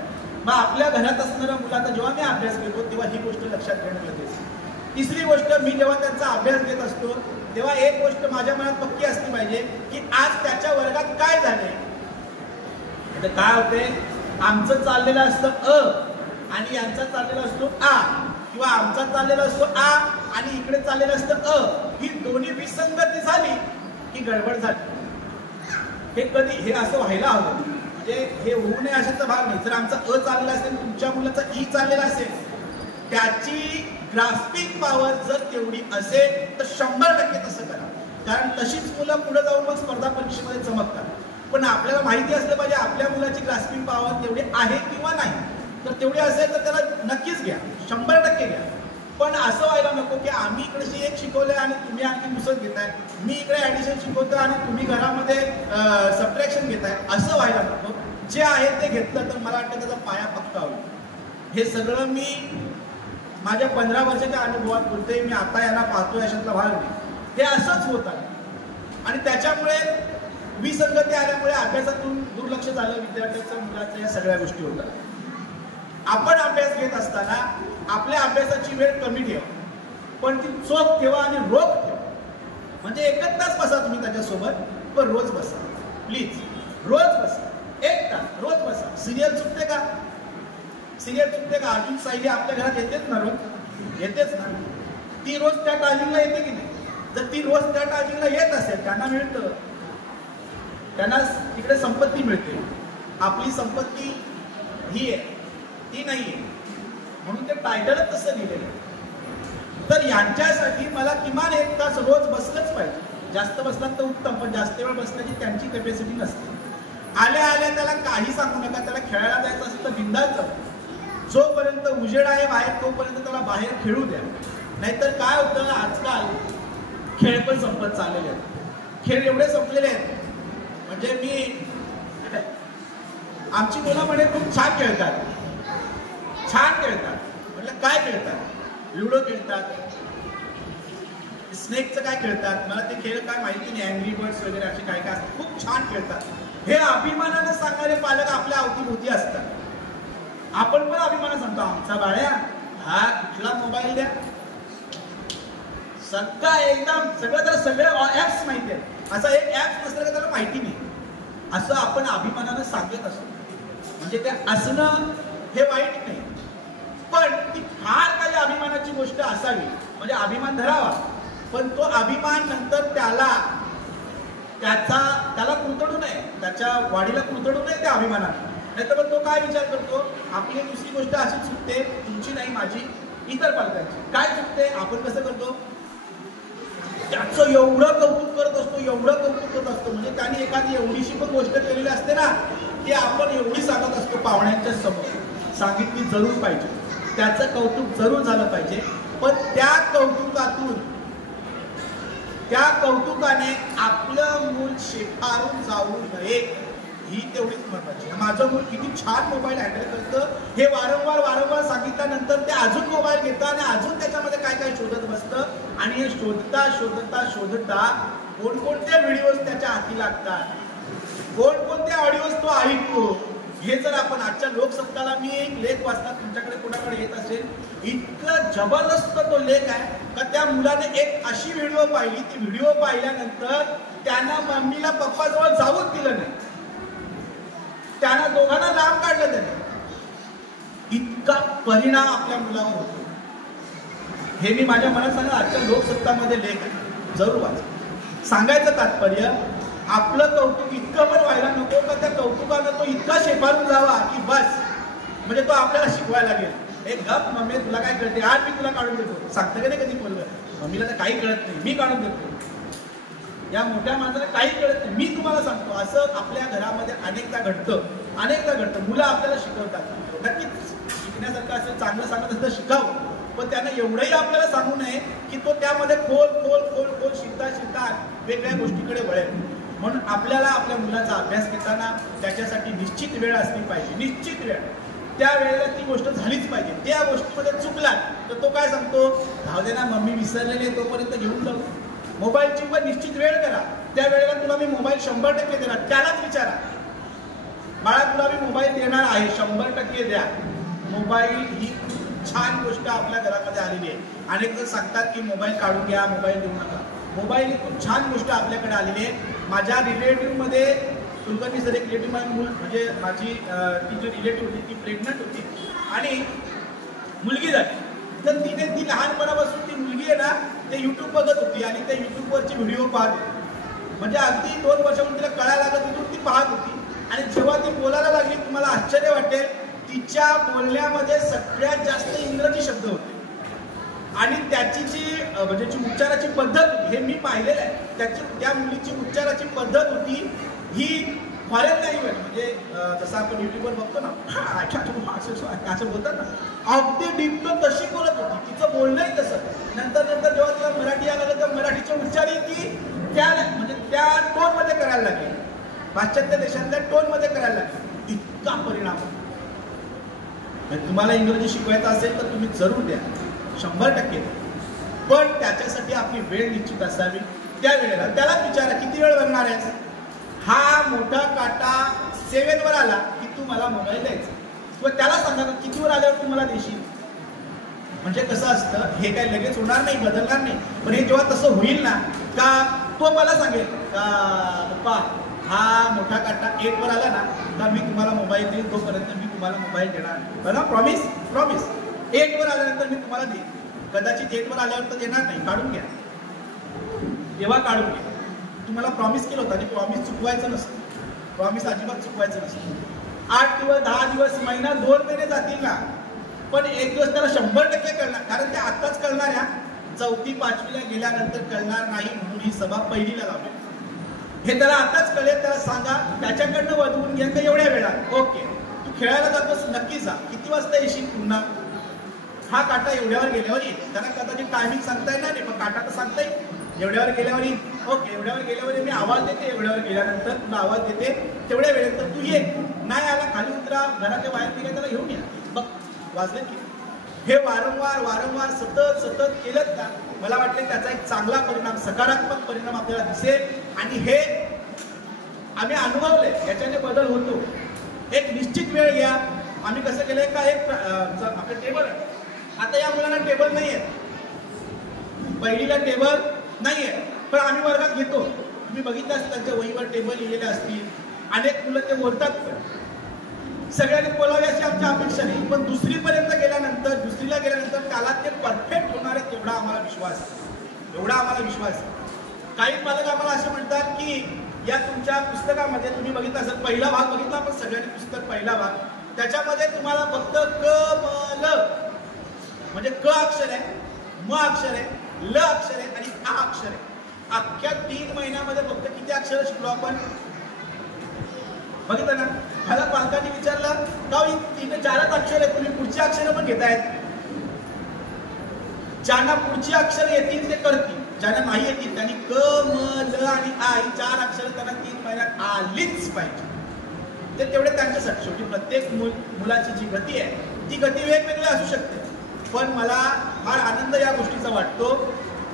मग आपल्या घरात असणाऱ्या मुलाचा जेव्हा मी अभ्यास घेतो तेव्हा ही गोष्ट लक्षात घेणं गरजेचं. तिसरी गोष्ट, मी जेव्हा त्यांचा अभ्यास घेत असतो तेव्हा एक गोष्ट माझ्या मनात पक्की असली पाहिजे की आज त्याच्या वर्गात काय झाले. काय होते, आमचं चाललेलं असतं अ आणि यांचा चाललेला असतो आ, किंवा आमचा चाललेला असतो आ आणि इकडे चाललेलं असतं अ. ही दोन्ही विसंगती झाली की गडबड झाली. हे कधी हे असं व्हायला हवं, म्हणजे हे होऊ नये अशाचा भाग नाही. जर आमचा अ चाललेला असेल, तुमच्या मुलाचा ई चाललेला असेल, त्याची ग्रास्पिंग पॉवर जर तेवढी असेल तर 100% तसं करा. कारण तशीच मुलं पुढे जाऊन मग स्पर्धा परीक्षेमध्ये चमकतात. पण आपल्याला माहिती असलं पाहिजे आपल्या मुलाची ग्रास्पिंग पॉवर तेवढी आहे किंवा नाही. तर तेवढी असेल तर त्याला नक्कीच घ्या, 100% घ्या. पण असं व्हायला नको की आम्ही इकडे एक शिकवलंय आणि तुम्ही आणखी दुसरं घेताय, मी इकडे ऍडिशन शिकवतो आणि तुम्ही घरामध्ये सबट्रॅक्शन घेताय, असं व्हायला नको. जे आहे ते घेतलं तर मला वाटतं त्याचा पाया पक्का होईल. हे सगळं मी माझ्या 15 वर्षाच्या अनुभवात बोलतोय. मी आता यांना पाहतोय अशातला भाग नाही. हे असंच होत आहे आणि त्याच्यामुळे विसंगती आल्यामुळे अभ्यासातून दुर्लक्ष झालं विद्यार्थ्यांचं, मुलाचं, या सगळ्या गोष्टी होतात. आपण अभ्यास घेत असताना आपल्या अभ्यासाची वेळ कमी ठेवा, पण ती चोख ठेवा आणि रोख ठेवा. म्हणजे 1 तास बसा तुम्ही त्याच्यासोबत, पण रोज बसा प्लीज. रोज बसा, 1 तास रोज बसा. सिरियल चुकते का? सिरियल चुकते का? अर्जुन साहिली आपल्या घरात येतेच ना, रोज येतेच ना. ती रोज त्या टायमिंगला येते की नाही? जर ती रोज त्या टायमिंगला येत असेल, त्यांना मिळतं, त्यांना तिकडे संपत्ती मिळते. आपली संपत्ती ही आहे, ती नाही आहे, म्हणून ते टायटलच तसं लिहिलेलं. तर यांच्यासाठी मला किमान 1 तास रोज बसलंच पाहिजे. जास्त बसलात तर उत्तम, पण जास्त वेळ बसण्याची त्यांची कॅपॅसिटी नसते. आल्या आल्या त्याला काही सांगू नका. त्याला खेळायला जायचं असेल तर बिंदास जाऊ. जोपर्यंत उजेड आहे बाहेर तोपर्यंत त्याला बाहेर खेळू द्या. नाहीतर काय होतं, आजकाल खेळ पण संपत चाललेले आहेत. खेळ एवढे संपलेले आहेत म्हणजे आमची मुलं म्हणे खूप छान खेळतात, छान खेळतात. म्हटलं काय खेळतात? लुडो खेळतात, स्नेकचं काय खेळतात, मला ते खेळ काय माहिती नाही, अँग्री बर्ड्स वगैरे असे काय काय असतात, खूप छान खेळतात. हे अभिमानानं सांगणारे पालक आपल्या अवतीभोवती असतात. आपण पण अभिमानानं सांगतो आमचा बाळ्या हा कुठला मोबाईल द्या, सगळं एकदम सगळं त्याला सगळे ऍप्स माहिती आहेत, असा एक ऍप नसलं का त्याला माहिती नाही, असं आपण अभिमानानं सांगत असतो. म्हणजे ते असणं हे वाईट नाही, पण ती फार काही अभिमानाची गोष्ट असावी. म्हणजे अभिमान धरावा, पण तो अभिमान नंतर त्याला कुरतडू नये, त्याच्या वाढीला कुरतडू नये त्या अभिमानाने. नाही तर तो काय विचार करतो, आपली दुसरी गोष्ट अशी चुकते, तुमची नाही माझी, इतर पालकांची काय चुकते. आपण कसं करतो, त्याचं एवढं कौतुक करत असतो, एवढं कौतुक करत असतो. म्हणजे त्याने एखादी एवढीशी पण गोष्ट केलेली असते ना, की आपण एवढी सांगत असतो पाहुण्यांच्या समोर, सांगितली जरूर पाहिजे, त्याचं कौतुक जरूर झालं पाहिजे. पण त्या कौतुकाने आपलं मूल शेफारून जाऊ नये, ही तेवढीच महत्वाची. माझं मूल किती छान मोबाईल हँडल करतं हे वारंवार सांगितल्यानंतर ते अजून मोबाईल घेतं आणि अजून त्याच्यामध्ये काय काय शोधत बसतं. आणि हे शोधता कोणकोणते व्हिडिओज त्याच्या हाती लागतात, कोणकोणते ऑडिओज तो ऐकतो, हे जर आपण आजच्या लोकसत्ताला, मी एक लेख वाचता तुमच्याकडे कोणाकडे येत असेल, इतका जबरदस्त तो लेख आहे का त्या मुलाने एक अशी व्हिडिओ पाहिली, ती व्हिडिओ पाहिल्यानंतर त्यांना मम्मीला पप्पाजवळ जाऊच दिलं नाही, त्यांना दोघांना लांब काढलं त्याने. इतका परिणाम आपल्या मुलावर होतो. हे मी माझ्या मनात सांगा, आजच्या लोकसत्तामध्ये लेख जरूर वाचा. सांगायचं तात्पर्य, आपलं कौतुक इतकं पण व्हायला नको का त्या कौतुकानं तो इतका शेफारून जावा की बस, म्हणजे तो आपल्याला शिकवायला लागेल. एक गप मम्मी तुला काय कळते, आज मी तुला काढून देतो. सांगतं का नाही कधी बोललं, मम्मीला तर काही कळत नाही, मी काढून देतो. या मोठ्या माणसाला काही कळत नाही, मी तुम्हाला सांगतो. असं आपल्या घरामध्ये अनेकदा घडतं. मुलं आपल्याला शिकवतात, नक्कीच शिकण्यासारखं असेल, चांगलं सांगत असतं शिकावं, पण त्यांना एवढंही आपल्याला सांगू नये की तो त्यामध्ये खोल शिकता वेगळ्या गोष्टीकडे वळेल. म्हणून आपल्याला आपल्या मुलाचा अभ्यास घेताना त्याच्यासाठी निश्चित वेळ असली पाहिजे, निश्चित वेळ. त्या वेळेला ती गोष्ट झालीच पाहिजे. त्या गोष्टीमध्ये चुकला तर तो काय सांगतो, धाव दे ना मम्मी विसरलेली आहे, तोपर्यंत घेऊन जाऊ. मोबाईलची पण निश्चित वेळ करा. त्यावेळेला तुला मी मोबाईल 100% देणार. त्यालाच विचारा, बाळा तुला मी मोबाईल देणार आहे, 100% द्या. मोबाईल ही छान गोष्ट आपल्या घरामध्ये आलेली आहे. अनेक जण सांगतात की मोबाईल काढून घ्या, मोबाईल देऊ नका. मोबाईल ही खूप छान गोष्ट आपल्याकडे आलेली आहे. माझ्या रिलेटिव्हमध्ये कुलकर्णी सर एक रिलेटिव्ह म्हणजे माझी ती जी रिलेटिव्ह होती ती प्रेग्नंट होती आणि मुलगी झाली. तर तिने ती लहानपणापासून ती मुलगी आहे ना ते यूट्यूब बघत होती आणि त्या यूट्यूबवरची व्हिडिओ पाहत होती. म्हणजे अगदी 2 वर्षापासून तिला कळायला लागत तिथून ती पाहत होती. आणि जेव्हा ती बोलायला लागली तुम्हाला आश्चर्य वाटेल, तिच्या बोलण्यामध्ये सगळ्यात जास्त इंग्रजी शब्द होते. आणि त्याची जी म्हणजे जी उच्चाराची पद्धत होती हे मी पाहिलेलं आहे. त्या मुलीची उच्चाराची पद्धत होती ही फॉरेन लँग्वेज, म्हणजे जसं आपण युट्यूबवर बघतो ना असं बोलतात ना, अगदी डीप तो तशी बोलत होती. तिचं बोलणंही तसं. नंतर जेव्हा तिला मराठी यायला लागलं तर मराठीचे उच्चारही ती म्हणजे त्या टोनमध्ये करायला लागली, पाश्चात्य देशातल्या टोनमध्ये करायला लागली. इतका परिणाम. तुम्हाला इंग्रजी शिकवायचं असेल तर तुम्ही जरूर द्या, 100% द्या. पण त्याच्यासाठी आपली वेळ निश्चित असावी. त्या वेळेला त्याला विचारा किती वेळ लागणार आहे. हा मोठा काटा 7 वर आला की तू मला मोबाईल द्यायचा, किंवा त्याला सांगा किती वर आल्यावर तू मला देशील. म्हणजे कसं असतं हे काही लगेच होणार नाही, बदलणार नाही. पण हे जेव्हा तसं होईल ना का तो मला सांगेल का पप्पा हा मोठा काटा 8 वर आला ना का मी तुम्हाला मोबाईल देईल, तोपर्यंत मी तुम्हाला मोबाईल देणार बघा. प्रॉमिस 8 वर आल्यानंतर मी तुम्हाला देईन. कदाचित 8 वर आल्यावर तर देणार नाही, काढून घ्या, तेव्हा काढून घ्या. तुम्हाला प्रॉमिस केलं होतं आणि प्रॉमिस चुकवायचं नसतं. प्रॉमिस अजिबात चुकवायचं नसतं. 8 दिवस 10 दिवस महिना 2 महिने जातील ना, पण एक दिवस त्याला 100% कळणार. कारण ते आत्ताच कळणाऱ्या 4थी 5वीला गेल्यानंतर कळणार नाही, म्हणून ही सभा पहिलीला लावली. हे त्याला आताच कळेल. त्याला सांगा त्याच्याकडनं वाजवून घ्या का एवढ्या वेळात ओके तू खेळायला जातोस नक्की जा, किती वाजता येशील पुन्हा. हा काटा एवढ्यावर गेल्यावर येईल. त्यांना कदाचित टायमिंग सांगता येणार नाही, पण काटा तर सांगता येईल. एवढ्यावर गेल्यावर येईल, ओके एवढ्यावर गेल्यावर मी आवाज देते, एवढ्यावर गेल्यानंतर तुला आवाज देते, तेवढ्या वेळेनंतर तू ये. नाही आला खाली उतरा, घराच्या बाहेर निघा, त्याला घेऊन या. बघ वाजले की. हे वारंवार सतत केलं का मला वाटतं त्याचा एक चांगला परिणाम, सकारात्मक परिणाम आपल्याला दिसेल. आणि हे आम्ही अनुभवले, याच्याने बदल होतो. एक निश्चित वेळ घ्या. आम्ही कसं केलंय का एक आपलं टेबल आहे. आता या मुलांना टेबल नाही आहे, पहिलीला टेबल नाही आहे, पण आम्ही वर्गात घेतो. तुम्ही बघितलं असतं त्यांच्या वहीवर टेबल लिहिलेले असतील. अनेक मुलं ते बोलतात, सगळ्यांनी बोलावे अशी आमची अपेक्षा नाही. पण दुसरीला गेल्यानंतर त्याला ते परफेक्ट होणार आहे एवढा आम्हाला विश्वास आहे. काही पालक आम्हाला असं म्हणतात की या तुमच्या पुस्तकामध्ये तुम्ही बघितलं असेल, पहिला भाग बघितला आपण सगळ्यांनी पुस्तक, पहिला भाग, त्याच्यामध्ये तुम्हाला फक्त क म ल म्हणजे क अक्षर आहे, म अक्षर आहे, ल अक्षर आहे आणि आ अक्षर आहे. अख्ख्या 3 महिन्यामध्ये फक्त किती अक्षर शिकलो आपण बघितलं ना. मला पालकांनी विचारलं का 3-4च अक्षर आहे, तुम्ही पुढची अक्षरं पण घेतायत. ज्यांना पुढची अक्षर येतील ते करतील, ज्यांना नाही येतील त्यांनी क म ल आणि आ ही 4 अक्षरं त्यांना 3 महिन्यात आलीच पाहिजे. ते तेवढे त्यांच्यासाठी. शेवटी प्रत्येक मुलाची जी गती आहे ती गती वेगवेगळी असू शकते. पण मला फार आनंद या गोष्टीचा वाटतो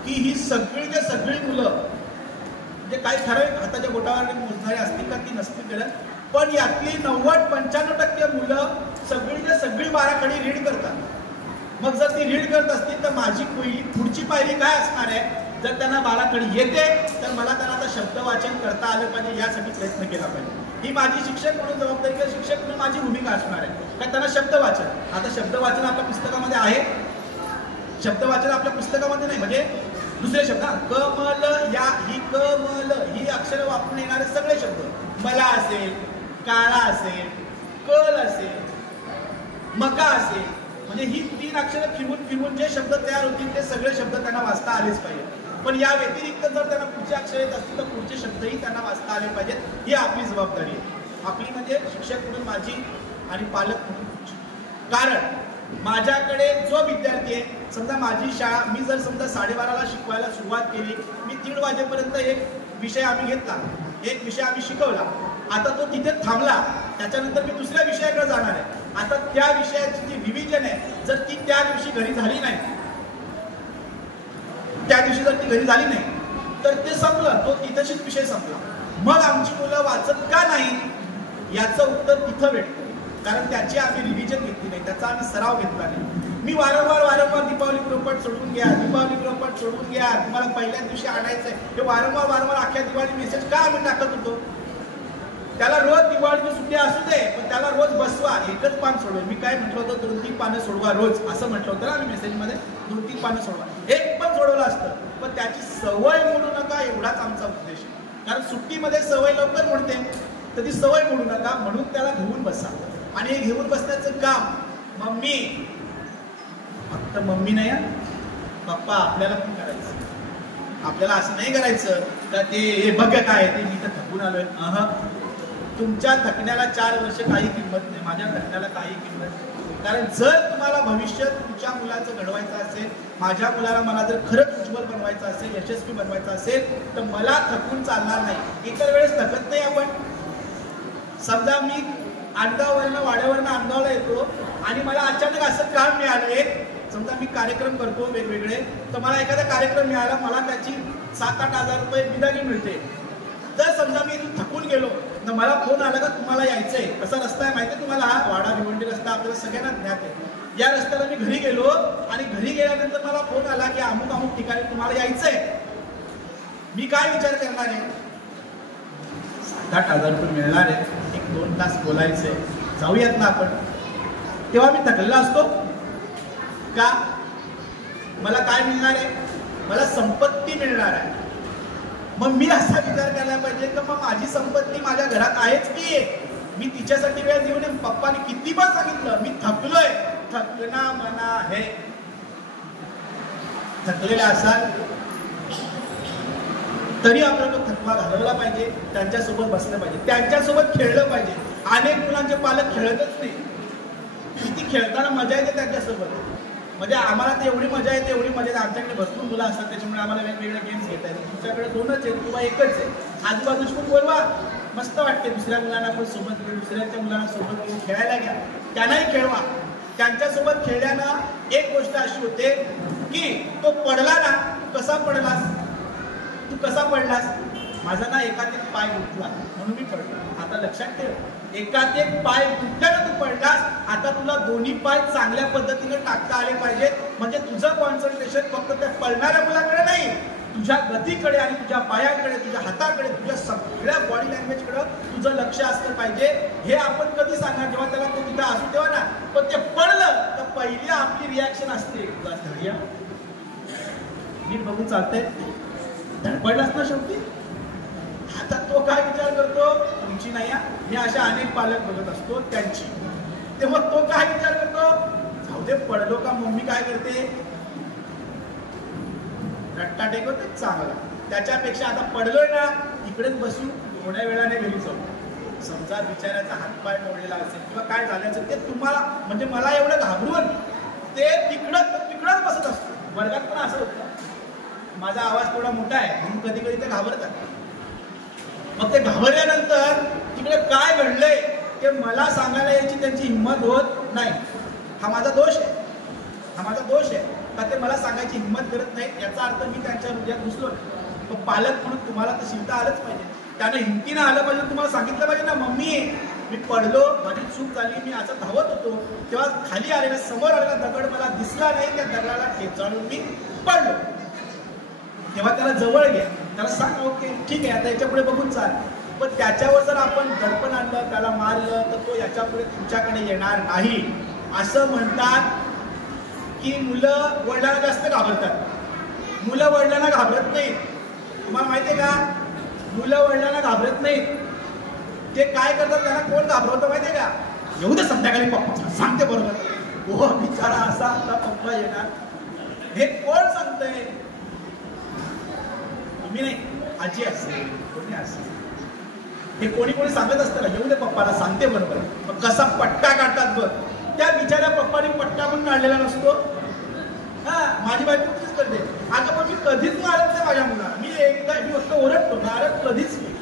की ही सगळी मुलं म्हणजे काही ठराविक हाताच्या बोटावर मोजणारे असतील का ती नसतील करत, पण यातली 90-95% मुलं सगळी बाराखडी रीड करतात. मग जर ती रीड करत असतील तर माझी पुढची पायरी काय असणार आहे. जर त्यांना बाराखडी येते तर मला त्यांना आता शब्द वाचन करता आलं पाहिजे, यासाठी प्रयत्न केला पाहिजे. ही माझी शिक्षक म्हणून जबाबदारी किंवा शिक्षक म्हणून माझी भूमिका असणार आहे. कारण त्यांना शब्द वाचन, आता शब्द वाचन आपल्या पुस्तकामध्ये आहे, शब्द वाचन आपल्या पुस्तकामध्ये नाही. म्हणजे दुसरे शब्द क म ल या ही क म ल ही अक्षर वापरून येणारे सगळे शब्द, मला असेल, काळा असेल, कल असेल, मका असेल, म्हणजे ही 3 अक्षरं फिरवून जे शब्द तयार होतील ते सगळे शब्द त्यांना वाचता आलेच पाहिजे. पण या व्यतिरिक्त जर त्यांना पुढचे अक्षर येत असतील तर पुढचे शब्दही त्यांना वाचता आले पाहिजेत. ही आपली जबाबदारी आहे, आपली म्हणजे शिक्षक म्हणून माझी आणि पालक म्हणून. कारण माझ्याकडे जो विद्यार्थी आहे, समजा माझी शाळा, मी जर समजा 12:30ला शिकवायला सुरुवात केली, मी 3 वाजेपर्यंत एक विषय आम्ही घेतला, एक विषय आम्ही शिकवला, आता तो तिथे थांबला, त्याच्यानंतर मी दुसऱ्या विषयाकडे जाणार आहे. आता त्या विषयाची जी रिव्हिजन आहे जर ती त्या दिवशी घरी झाली नाही, तर ते संपलं, तो तिथेच विषय संपला. मग आमची मुलं वाचत का नाही याचं उत्तर तिथं भेटतं, कारण त्याची आम्ही रिव्हिजन घेतली नाही, त्याचा आम्ही सराव घेतला नाही. मी वारंवार दीपावली गृहपाठ सोडून घ्या, दीपावली गृहपाठ सोडून घ्या, तुम्हाला पहिल्या दिवशी आणायचंय, हे वारंवार अख्ख्या दिवाळी मेसेज का आम्ही टाकत होतो. त्याला रोज दिवाळीची सुट्टी असू दे, पण त्याला रोज बसवा, एकच पान सोडवा. मी काय म्हटलं होतं, 2-3 पानं सोडवा रोज, असं म्हटलं होतं ना आम्ही मेसेजमध्ये. 2-3 पानं सोडवा, एक पण सोडवलं असतं, पण त्याची सवय मोडू नका एवढाच आमचा उद्देश आहे. कारण सुट्टीमध्ये सवय लवकर मोडते, तर ती सवय मोडू नका म्हणून त्याला घेऊन बसा. आणि हे घेऊन बसण्याचं काम मम्मी, फक्त मम्मी नाही, पप्पा आपल्याला पण करायचं. आपल्याला असं नाही करायचं का ते हे बघ काय ते मी तर थकून आलोय. तुमच्या थकण्याला 4 वर्ष काही किंमत नाही, माझ्या थकण्याला काही किंमत नाही. कारण जर तुम्हाला भविष्य तुमच्या मुलाचं घडवायचं असेल, माझ्या मुलाला मला जर खरंच उज्ज्वल बनवायचं असेल, यशस्वी बनवायचं असेल, तर मला थकून चालणार नाही. इतर वेळेस थकत नाही आपण. समजा मी आंदावरनं वाड्यावरनं आंदावला येतो आणि मला अचानक असं काम मिळालंय, समजा मी कार्यक्रम करतो वेगवेगळे, तर मला एखादा कार्यक्रम मिळाला, मला त्याची 7-8 हजार रुपये बिदागी मिळते. जर समजा मी इथून थकून गेलो तर मला फोन आला का तुम्हाला यायचंय, कसा रस्ता आहे माहिती आहे तुम्हाला, हा वाडा भिवंडी रस्ता आपल्याला सगळ्यांना ज्ञात आहे. या रस्त्याला मी घरी गेलो आणि घरी गेल्यानंतर मला फोन आला की अमुक ठिकाणी तुम्हाला यायचंय. मी काय विचार करणार आहे, 7-8 हजार रुपये मिळणार आहे, 1-2 तास बोलायचंय, जाऊयात ना आपण. तेव्हा मी थकलेला असतो का? मला काय मिळणार आहे, मला संपत्ती मिळणार आहे. मग मी असा विचार करायला पाहिजे की मग माझी संपत्ती माझ्या घरात आहेच की, मी तिच्यासाठी वेळ देऊ नये. पप्पाने किती पण सांगितलं मी थकलोय, थकना मना हे, थकलेले असाल तरी आपल्याला तो थकवा घालवला पाहिजे, त्यांच्यासोबत बसलं पाहिजे, त्यांच्यासोबत खेळलं पाहिजे. अनेक मुलांचे पालक खेळतच नाही. किती खेळताना मजा येते त्यांच्यासोबत, म्हणजे आम्हाला तर एवढी मजा येते, एवढी मजा येते. आमच्याकडे भरपूर मुलं असतात, त्याच्यामुळे आम्हाला वेगवेगळे गेम्स घेता येतात. तुमच्याकडे 2च आहेत किंवा 1च आहे. आजूबाजूच पण बोलवा, मस्त वाटते. दुसऱ्या मुलांना पण सोबत घेऊन, दुसऱ्याच्या मुलांना सोबत घेऊन खेळायला घ्या, त्यांनाही खेळवा. त्यांच्यासोबत खेळल्यानं एक गोष्ट अशी होते की तो पडला ना, कसा पडलास तू, कसा पडलास, माझा ना एकात एक पाय गुंतला म्हणून मी पडलो. आता लक्षात ठेव, एकात एक पाय गुंतल्यानं तू पडलास, आता तुला दोन्ही पाय चांगल्या पद्धतीने टाकता आले पाहिजेत. म्हणजे तुझं कॉन्सन्ट्रेशन फक्त त्या पडणाऱ्या मुलाकडे नाही, तुझ्या गतीकडे आणि तुझ्या पायाकडे, तुझ्या हाताकडे, तुझ्या सगळ्या बॉडी लँग्वेजकडे तुझं लक्ष असलं पाहिजे. हे आपण कधी सांगणार, जेव्हा त्याला तो तिथं असू तेव्हा ना. पण ते पडलं तर पहिली आपली रिॲक्शन असते, नीट बघून चालतंय, धडपडलास ना शेवटी. आता तो काय विचार करतो, तुमची नाही, मी अशा अनेक पालक बघत असतो त्यांची. तेव्हा तो काय विचार करतो, जाऊ दे पडलो का, मम्मी काय करते, रट्टा टेकवते चांगला. त्याच्यापेक्षा आता पडलोय ना, इकडेच बसू, थोड्या वेळाने घरी जाऊ. समजा बिचाऱ्याचा हातपाय मोडलेला असेल किंवा काय झालं असेल, ते तुम्हाला म्हणजे मला एवढं घाबरून ते तिकडच बसत असतो. वर्गात पण असं होतं, माझा आवाज थोडा मोठा आहे म्हणून कधी कधी ते घाबरतात. मग ते घाबरल्यानंतर तिकडे काय घडलंय ते मला सांगायला यायची त्यांची हिंमत होत नाही. हा माझा दोष आहे, हा माझा दोष आहे का ते मला सांगायची हिंमत करत नाही. याचा अर्थ मी त्यांच्या हृदयात घुसलो. तो पालक म्हणून तुम्हाला तर शिकता आलंच पाहिजे, त्यानं हिमतीनं आलं पाहिजे. तुम्हाला सांगितलं पाहिजे ना, मम्मी मी पडलो, माझी चूक झाली, मी असं धावत होतो, तेव्हा खाली आलेला समोर आलेला दगड मला दिसला नाही, त्या दगडाला ठेचाळून मी पडलो. तेव्हा त्याला जवळ घ्या, त्याला सांग ओके ठीक आहे आता याच्यापुढे बघून चाल. पण त्याच्यावर जर आपण दडपण आणलं, त्याला मारलं, तर तो याच्यापुढे तुमच्याकडे येणार नाही. असं म्हणतात की मुलं वडिलांना जास्त घाबरतात, मुलं वडिलांना घाबरत नाहीत. तुम्हाला माहिती आहे का, मुलं वडिलांना घाबरत नाहीत. ते काय करतात, त्यांना कोण घाबरवतं माहिती आहे का, येऊ दे संध्याकाळी पप्पा सांगते बरोबर, हो बिचारा असा आता पप्पा येणार, हे कोण सांगतंय, तुम्ही नाही, आजी असेल, कोणी असेल, हे कोणी कोणी सांगत असतं ना, येऊ दे पप्पाला सांगते बरोबर. मग कसा पट्टा काढतात बघ. त्या बिचाऱ्या पप्पाने पट्टा पण काढलेला नसतो. हा माझी बायको कधीच करते, आता पण मी कधीच मारत नाही माझ्या मुलाला. मी एकदा मी फक्त ओरडतो, मारत कधीच नाही.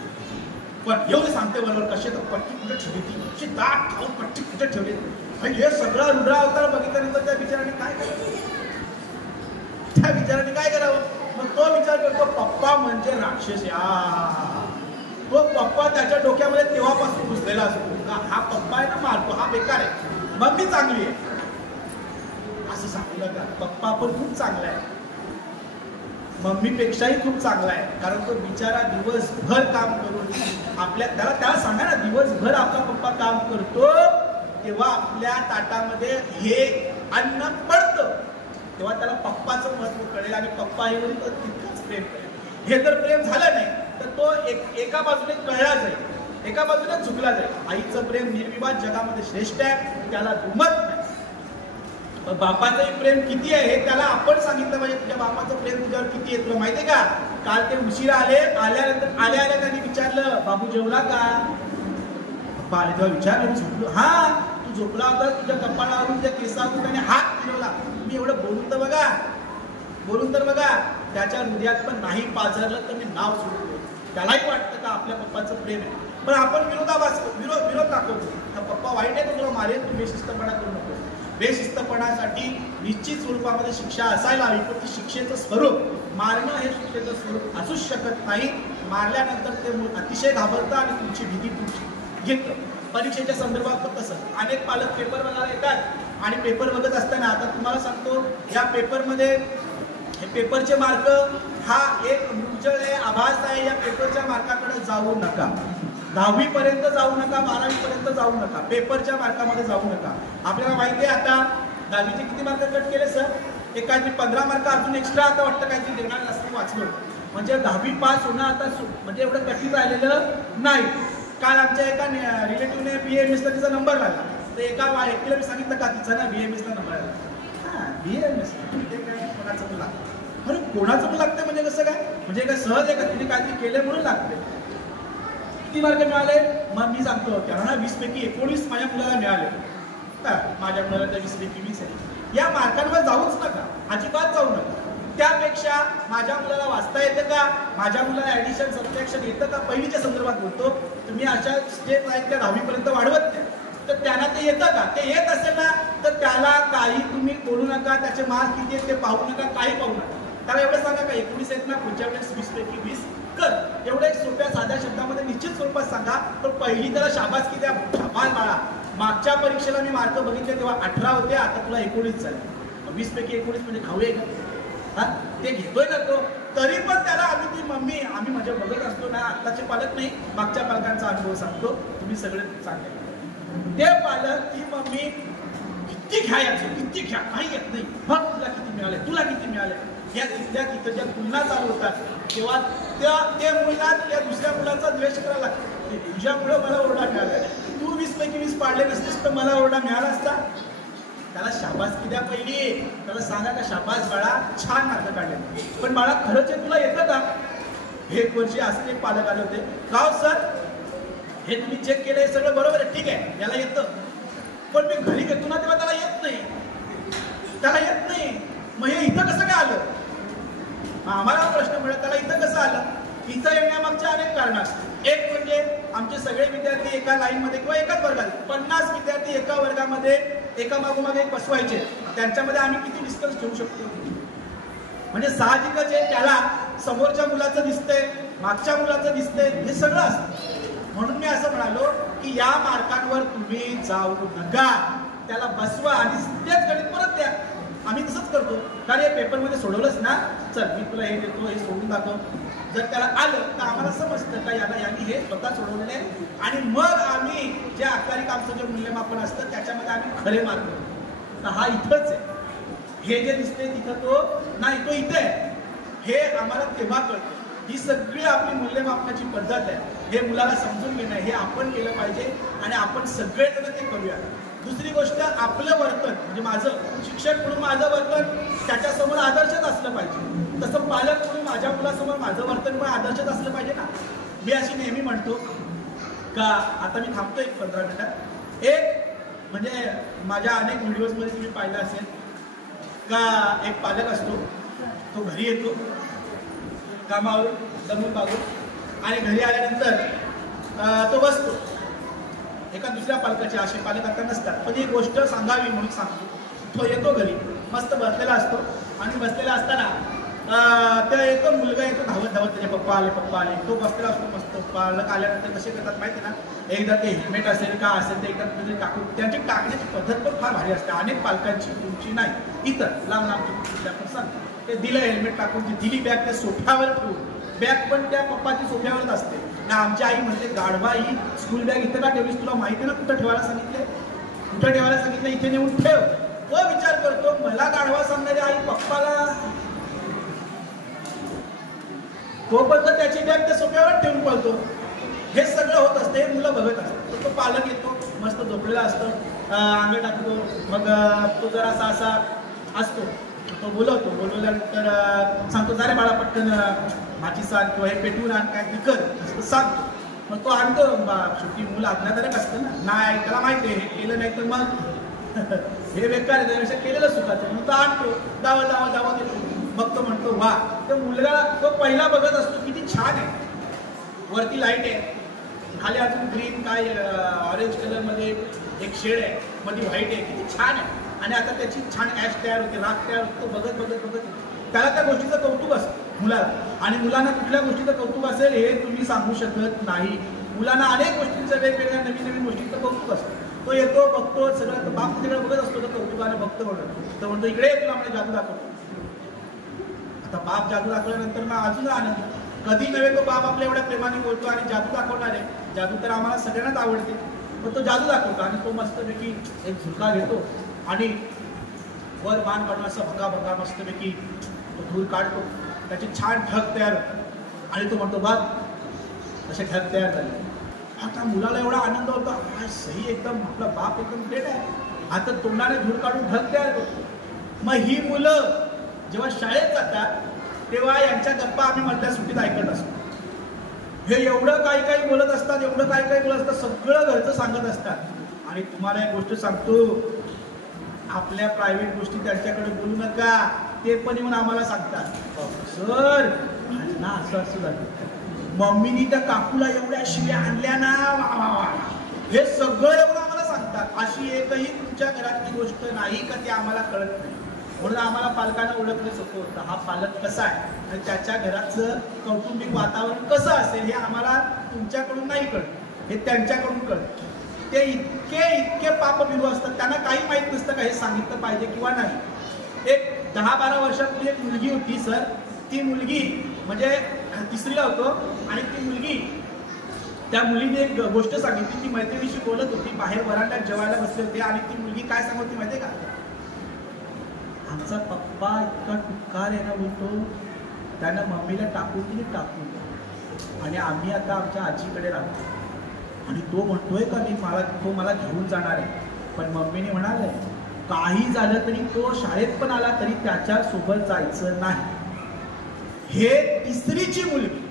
पण येऊ दे सांगते बरोबर, कशी तर पट्टी कुठे ठेवली ती, कशी दाट खाऊन पट्टी कुठे ठेवली. हे सगळा रुद्रा अवतार बघितल्यानंतर त्या बिचाराने काय करावं, त्या बिचाराने काय करावं, मग तो विचार करतो पप्पा म्हणजे राक्षस तो पप्पा त्याच्या डोक्यामध्ये तेव्हापासून घुसलेला असतो का हा पप्पा आहे ना मारतो हा बेकार आहे मम्मी चांगली आहे असं सांगू नका. पप्पा पण खूप चांगला आहे मम्मीपेक्षाही खूप चांगला आहे कारण तो बिचारा दिवसभर काम करून आपल्या त्याला सांगा ना दिवसभर आपला पप्पा काम करतो तेव्हा आपल्या ताटामध्ये हे अन्न पडतं तेव्हा त्याला पप्पाचं महत्व कळेल आणि पप्पा आईवरील तितकंच प्रेम करेल. हे जर प्रेम झालं नाही तर तो एका बाजूने कळला जाईल एका बाजूने झुकला जाईल. आईचं प्रेम निर्विवाद जगामध्ये श्रेष्ठ आहे त्याला दुमत नाही. बापाचंही प्रेम किती आहे हे त्याला आपण सांगितलं पाहिजे तुझ्या बापाचं प्रेम तुझ्यावर किती आहे तुला माहितीये का. काल ते उशिरा आल्यानंतर आल्या त्यांनी विचारलं बाबू जेवला का पप्पा आले तेव्हा विचारलं झोपलो हा तू झोपला होता तुझ्या कपाळावरून त्या केसावरून त्याने हात फिरवला. मी एवढं बोलून तर बघा त्याच्या हृदयात पण नाही पाझरलं तर मी नाव सोडतो. त्यालाही वाटतं का आपल्या पप्पाचं प्रेम आहे पण आपण विरोध दाखवतो पप्पा वाईट आहे तर तुला मारेल तू बेशिस्तपणा करू नको. बेशिस्तपणासाठी निश्चित स्वरूपामध्ये शिक्षा असायला हवी पण ती शिक्षेचं स्वरूप मारणं हे शिक्षेचं स्वरूप असूच शकत नाही. मारल्यानंतर ते अतिशय घाबरतं आणि तुमची भीती तुमची घेतं. परीक्षेच्या संदर्भात पण तसं अनेक पालक पेपर बघायला येतात आणि पेपर बघत असताना आता तुम्हाला सांगतो या पेपरमध्ये हे पेपरचे मार्क हा एक मूर्छळ आहे आभास आहे. या पेपरच्या मार्काकडे जाऊ नका. 10वी पर्यंत जाऊ नका 12वी पर्यंत जाऊ नका पेपरच्या मार्कामध्ये जाऊ नका. आपल्याला माहिती आहे आता 10वीचे किती मार्क कट केले सर एक काहीतरी 15 मार्क अजून एक्स्ट्रा आता वाटतं काहीतरी देणार असं वाचलं म्हणजे 10वी पास होणं आता म्हणजे एवढं कठीण राहिलेलं नाही. काल आमच्या एका रिलेटिव्हने BAMS ला तिचा नंबर लागला तर एका व्यक्तीला मी सांगितलं का तिचा ना BAMS ला नंबर आला हा BAMS म्हणजे काय कोणाचं पण लागतं अरे कोणाचं पण लागतं म्हणजे कसं काय म्हणजे काय सहज आहे का तिने काहीतरी केलं म्हणून लागते. किती मार्क मिळाले मग मी सांगतो त्यांना 20 पैकी 19 माझ्या मुलाला मिळाले. माझ्या मुलाला त्या 20 पैकी 20 आहे. या मार्कांवर जाऊच नका अजिबात जाऊ नका. त्यापेक्षा माझ्या मुलाला वाचता येतं का माझ्या मुलाला ऍडिशन सबट्रॅक्शन येतं का पहिलीच्या संदर्भात बोलतो तुम्ही अशा स्टेप आहेत त्या 10वी पर्यंत वाढवत नाही तर त्यांना ते येतं का ते येत असेल ना तर त्याला काही तुम्ही बोलू नका त्याचे मार्क किती आहेत ते पाहू नका काही पाहू नका. त्याला एवढं सांगा का 19 आहेत ना पुढच्या वेळेस 20 पैकी 20 कर एवढं एक सोप्या साध्या शब्दामध्ये निश्चित स्वरूपात सांगा. पण पहिली त्याला शाबासकी द्या शाबास बाळा मागच्या परीक्षेला मी मार्क बघितले तेव्हा 18 होते आता तुला 19 झाले 20 पैकी 19 म्हणजे खाऊये का हा ते घेतोय ना तो तरी पण त्याला आम्ही ती मम्मी आम्ही म्हणजे बघत असतो ना आत्ताचे पालक नाही मागच्या पालकांचा अनुभव सांगतो तुम्ही सगळे सांगते ते पालक ती मम्मी किती घ्यायचं किती घ्या काही येत नाही मग तुला किती मिळाले या तिथल्या तिथं ज्या तुलना चालू होतात तेव्हा त्या मुलात त्या दुसऱ्या मुलाचा द्वेष करायला लागतो तुझ्यामुळे मला ओरडा मिळाला तू 20 पैकी 20 पाडले नसतेस तर मला ओरडा मिळाला असता. त्याला शाबासकी द्या पहिली त्याला सांगा का शाबास बाळा छान मार्क काढले पण बाळा खरंच हे तुला येतं का. हे एक वर्षी असे एक पालक आले होते गाव सर हे तुम्ही चेक केलं हे सगळं बरोबर आहे ठीक आहे याला येतं पण मी घरी घेतो ना तेव्हा त्याला येत नाही मग हे इथं कसं काय आलं. आम्हाला प्रश्न मिळत त्याला इथं कसं आलं. इथं येण्यामागच्या अनेक कारण असतात. एक म्हणजे आमचे सगळे विद्यार्थी एका लाईनमध्ये किंवा एकाच वर्गात 50 विद्यार्थी एका वर्गामध्ये एका मागोमागे एक बसवायचे त्यांच्यामध्ये आम्ही किती डिस्टन्स ठेवू शकतो म्हणजे साहजिकच आहे त्याला समोरच्या मुलाचं दिसतंय मागच्या मुलाचं दिसतंय हे सगळं असतं. म्हणून मी असं म्हणालो की या मार्कांवर तुम्ही जाऊ नका त्याला बसवा आणि तेच गणित परत द्या. आम्ही तसंच करतो कारण या पेपरमध्ये सोडवलंच ना चल मी तुला हे देतो हे सोडून दाखव. जर त्याला आलं तर आम्हाला समजतं का यांनी हे स्वतः सोडवलेलं आहे आणि मग आम्ही जे आकारिक आमचं जे मूल्यमापन असतं त्याच्यामध्ये आम्ही खरे मार्क देतो. तर हा इथंच आहे हे जे दिसते तिथं तो नाही तो इथं आहे हे आम्हाला तेव्हा कळतं. ही सगळी आपली मूल्यमापनाची पद्धत आहे हे मुलाला समजून घेणं हे आपण केलं पाहिजे आणि आपण सगळेजण ते करूया. दुसरी गोष्ट आपलं वर्तन म्हणजे माझं शिक्षक म्हणून माझं वर्तन त्याच्यासमोर आदर्शच असलं पाहिजे तसं पालक म्हणून माझ्या मुलासमोर माझं वर्तन पण आदर्शच असलं पाहिजे ना. मी अशी नेहमी म्हणतो का आता मी थांबतो एक 15 मिनिटात एक म्हणजे माझ्या अनेक व्हिडिओजमध्ये तुम्ही पाहिलं असेल का एक पालक असतो तो घरी येतो कामावर दमून बागून आणि घरी आल्यानंतर तो बसतो. एका दुसऱ्या पालकाची असे पालक आता नसतात पण ही गोष्ट सांगावी म्हणून सांगतो. तो येतो घरी मस्त बसलेला असतो आणि बसलेला असताना त्या येतो मुलगा येतो धावत धावत, त्याचे पप्पा आले, तो बसलेला असतो मस्त. पालक आल्यानंतर कसे करतात माहिती ना, एकदा ते हेल्मेट असेल का असेल ते एकदा म्हणजे टाकून, त्यांची टाकण्याची पद्धत पण फार भारी असते. अनेक पालकांची, तुमची नाही, इतर लांब लांबची आपण सांगतो. ते दिलं हेल्मेट टाकून, ती दिली बॅग त्या सोफ्यावर ठेवून, बॅग पण त्या पप्पाची सोफ्यावरच असते ना. आमची आई म्हणते, गाढवा ही स्कूल बॅग इथं का ठेवलीस, तुला माहिती ना कुठं ठेवायला सांगितले, कुठं ठेवायला सांगितलं, इथे नेऊन ठेव. तो विचार करतो, मला गाढवा सांगणारी आई पप्पाला, तो पण त्याची बॅग त्या सोफ्यावर ठेवून पळतो. हे सगळं होत असते, मुलं बघत असतात. तो पालक येतो, मस्त झोपलेला असतो, अंग टाकतो, मग तो जरा असा असतो, तो बोलवल्यानंतर सांगतो, जा रे बाळा पटकन माची सांग किंवा हे पेटवून आण, काय ते कर असं सांगतो. मग तो आणतो. शेवटी मुलं आज्ञाधारक असतं ना, नाही त्याला माहिती आहे, हे केलं नाही तर मग हे बेकार आहे, त्यापेक्षा केलेलं सुखाचं. म्हणून तो आणतो, दावा देतो. मग तो म्हणतो, वा. तो मुलगा तो पहिला बघत असतो, किती छान आहे, वरती लाईट आहे, खाली अजून ग्रीन काय ऑरेंज कलरमध्ये एक शेड आहे, मध्ये व्हाईट आहे, किती छान आहे. आणि आता त्याची छान ॲश तयार होते, राख तयार होतो. बघत त्याला त्या गोष्टीचं कौतुक असतं मुलाला. आणि मुलांना कुठल्या गोष्टीचं कौतुक असेल हे तुम्ही सांगू शकत नाही. मुलांना अनेक गोष्टींचं, वेगवेगळ्या नवीन गोष्टींचं कौतुक असतं. तो येतो, बघतो, सगळं बाप तिकडे बघत असतो, तर कौतुकाने बघतो तो म्हणतो, इकडे तुला म्हणजे जादू दाखवतो. आता बाप जादू दाखवल्यानंतर मग अजून आनंद. कधी नव्हे तो बाप आपल्या एवढ्या प्रेमाने बोलतो आणि जादू दाखवणार आहे. जादू तर आम्हाला सगळ्यांनाच आवडते, पण तो जादू दाखवतो आणि तो मस्तपैकी एक झुरका घेतो आणि वर मान काढून असं भंगा मस्तपैकी तो धूर काढतो. त्याचे छान ढग तयार होतो आणि तो म्हणतो, बाप असे ढग तयार झाले. आता मुलाला एवढा आनंद होता, सही एकदम आपला बाप एकदम ग्रेट आहे. आता तोंडाने धूर काढून ढग तयार करतो. मग ही मुलं जेव्हा शाळेत जातात तेव्हा यांच्या गप्पा आम्ही मधल्या सुट्टीत ऐकत असतो. हे एवढं काही बोलत असतात, सगळं घरचं सांगत असतात. आणि तुम्हाला एक गोष्ट सांगतो, आपल्या प्रायव्हेट गोष्टी त्यांच्याकडे बोलू नका, ते पण येऊन आम्हाला सांगतात, सर ना असं झालं, मम्मीनी त्या काकूला एवढ्या शिव्या आणल्या ना, वा. हे सगळं एवढं आम्हाला सांगतात. अशी एकही तुमच्या घरातली गोष्ट नाही का ती आम्हाला कळत नाही. म्हणून आम्हाला पालकांना ओळखलं सोपं होतं, हा पालक कसा आहे आणि त्याच्या घराचं कौटुंबिक वातावरण कसं असेल हे आम्हाला तुमच्याकडून नाही कळत, हे त्यांच्याकडून कळतं. ते इतके पापबिरू असतात, त्यांना काही माहीत नसतं का हे सांगितलं पाहिजे किंवा नाही. एक 10-12 वर्षापूर्वी एक मुलगी होती सर, ती मुलगी म्हणजे तिसरीला होतो आणि ती मुलगी, त्या मुलीने एक गोष्ट सांगितली. ती मैत्रिणीशी बोलत होती, बाहेर वरांड्यात जेवायला बसले होते आणि ती मुलगी काय सांगत होती माहितीये का, आमचा पप्पा इतका टुकार आहे ना, बोलतो त्यानं मम्मीला टाकून आणि आम्ही आता आमच्या आजीकडे राहतो. आणि तो म्हणतोय का तो मला घेऊन जाणार आहे, पण मम्मीने म्हणाले काही झालं तरी तो शाळेत पण आला तरी त्याच्या सोबत जायचं नाही. हे तिसरीची मुलगी,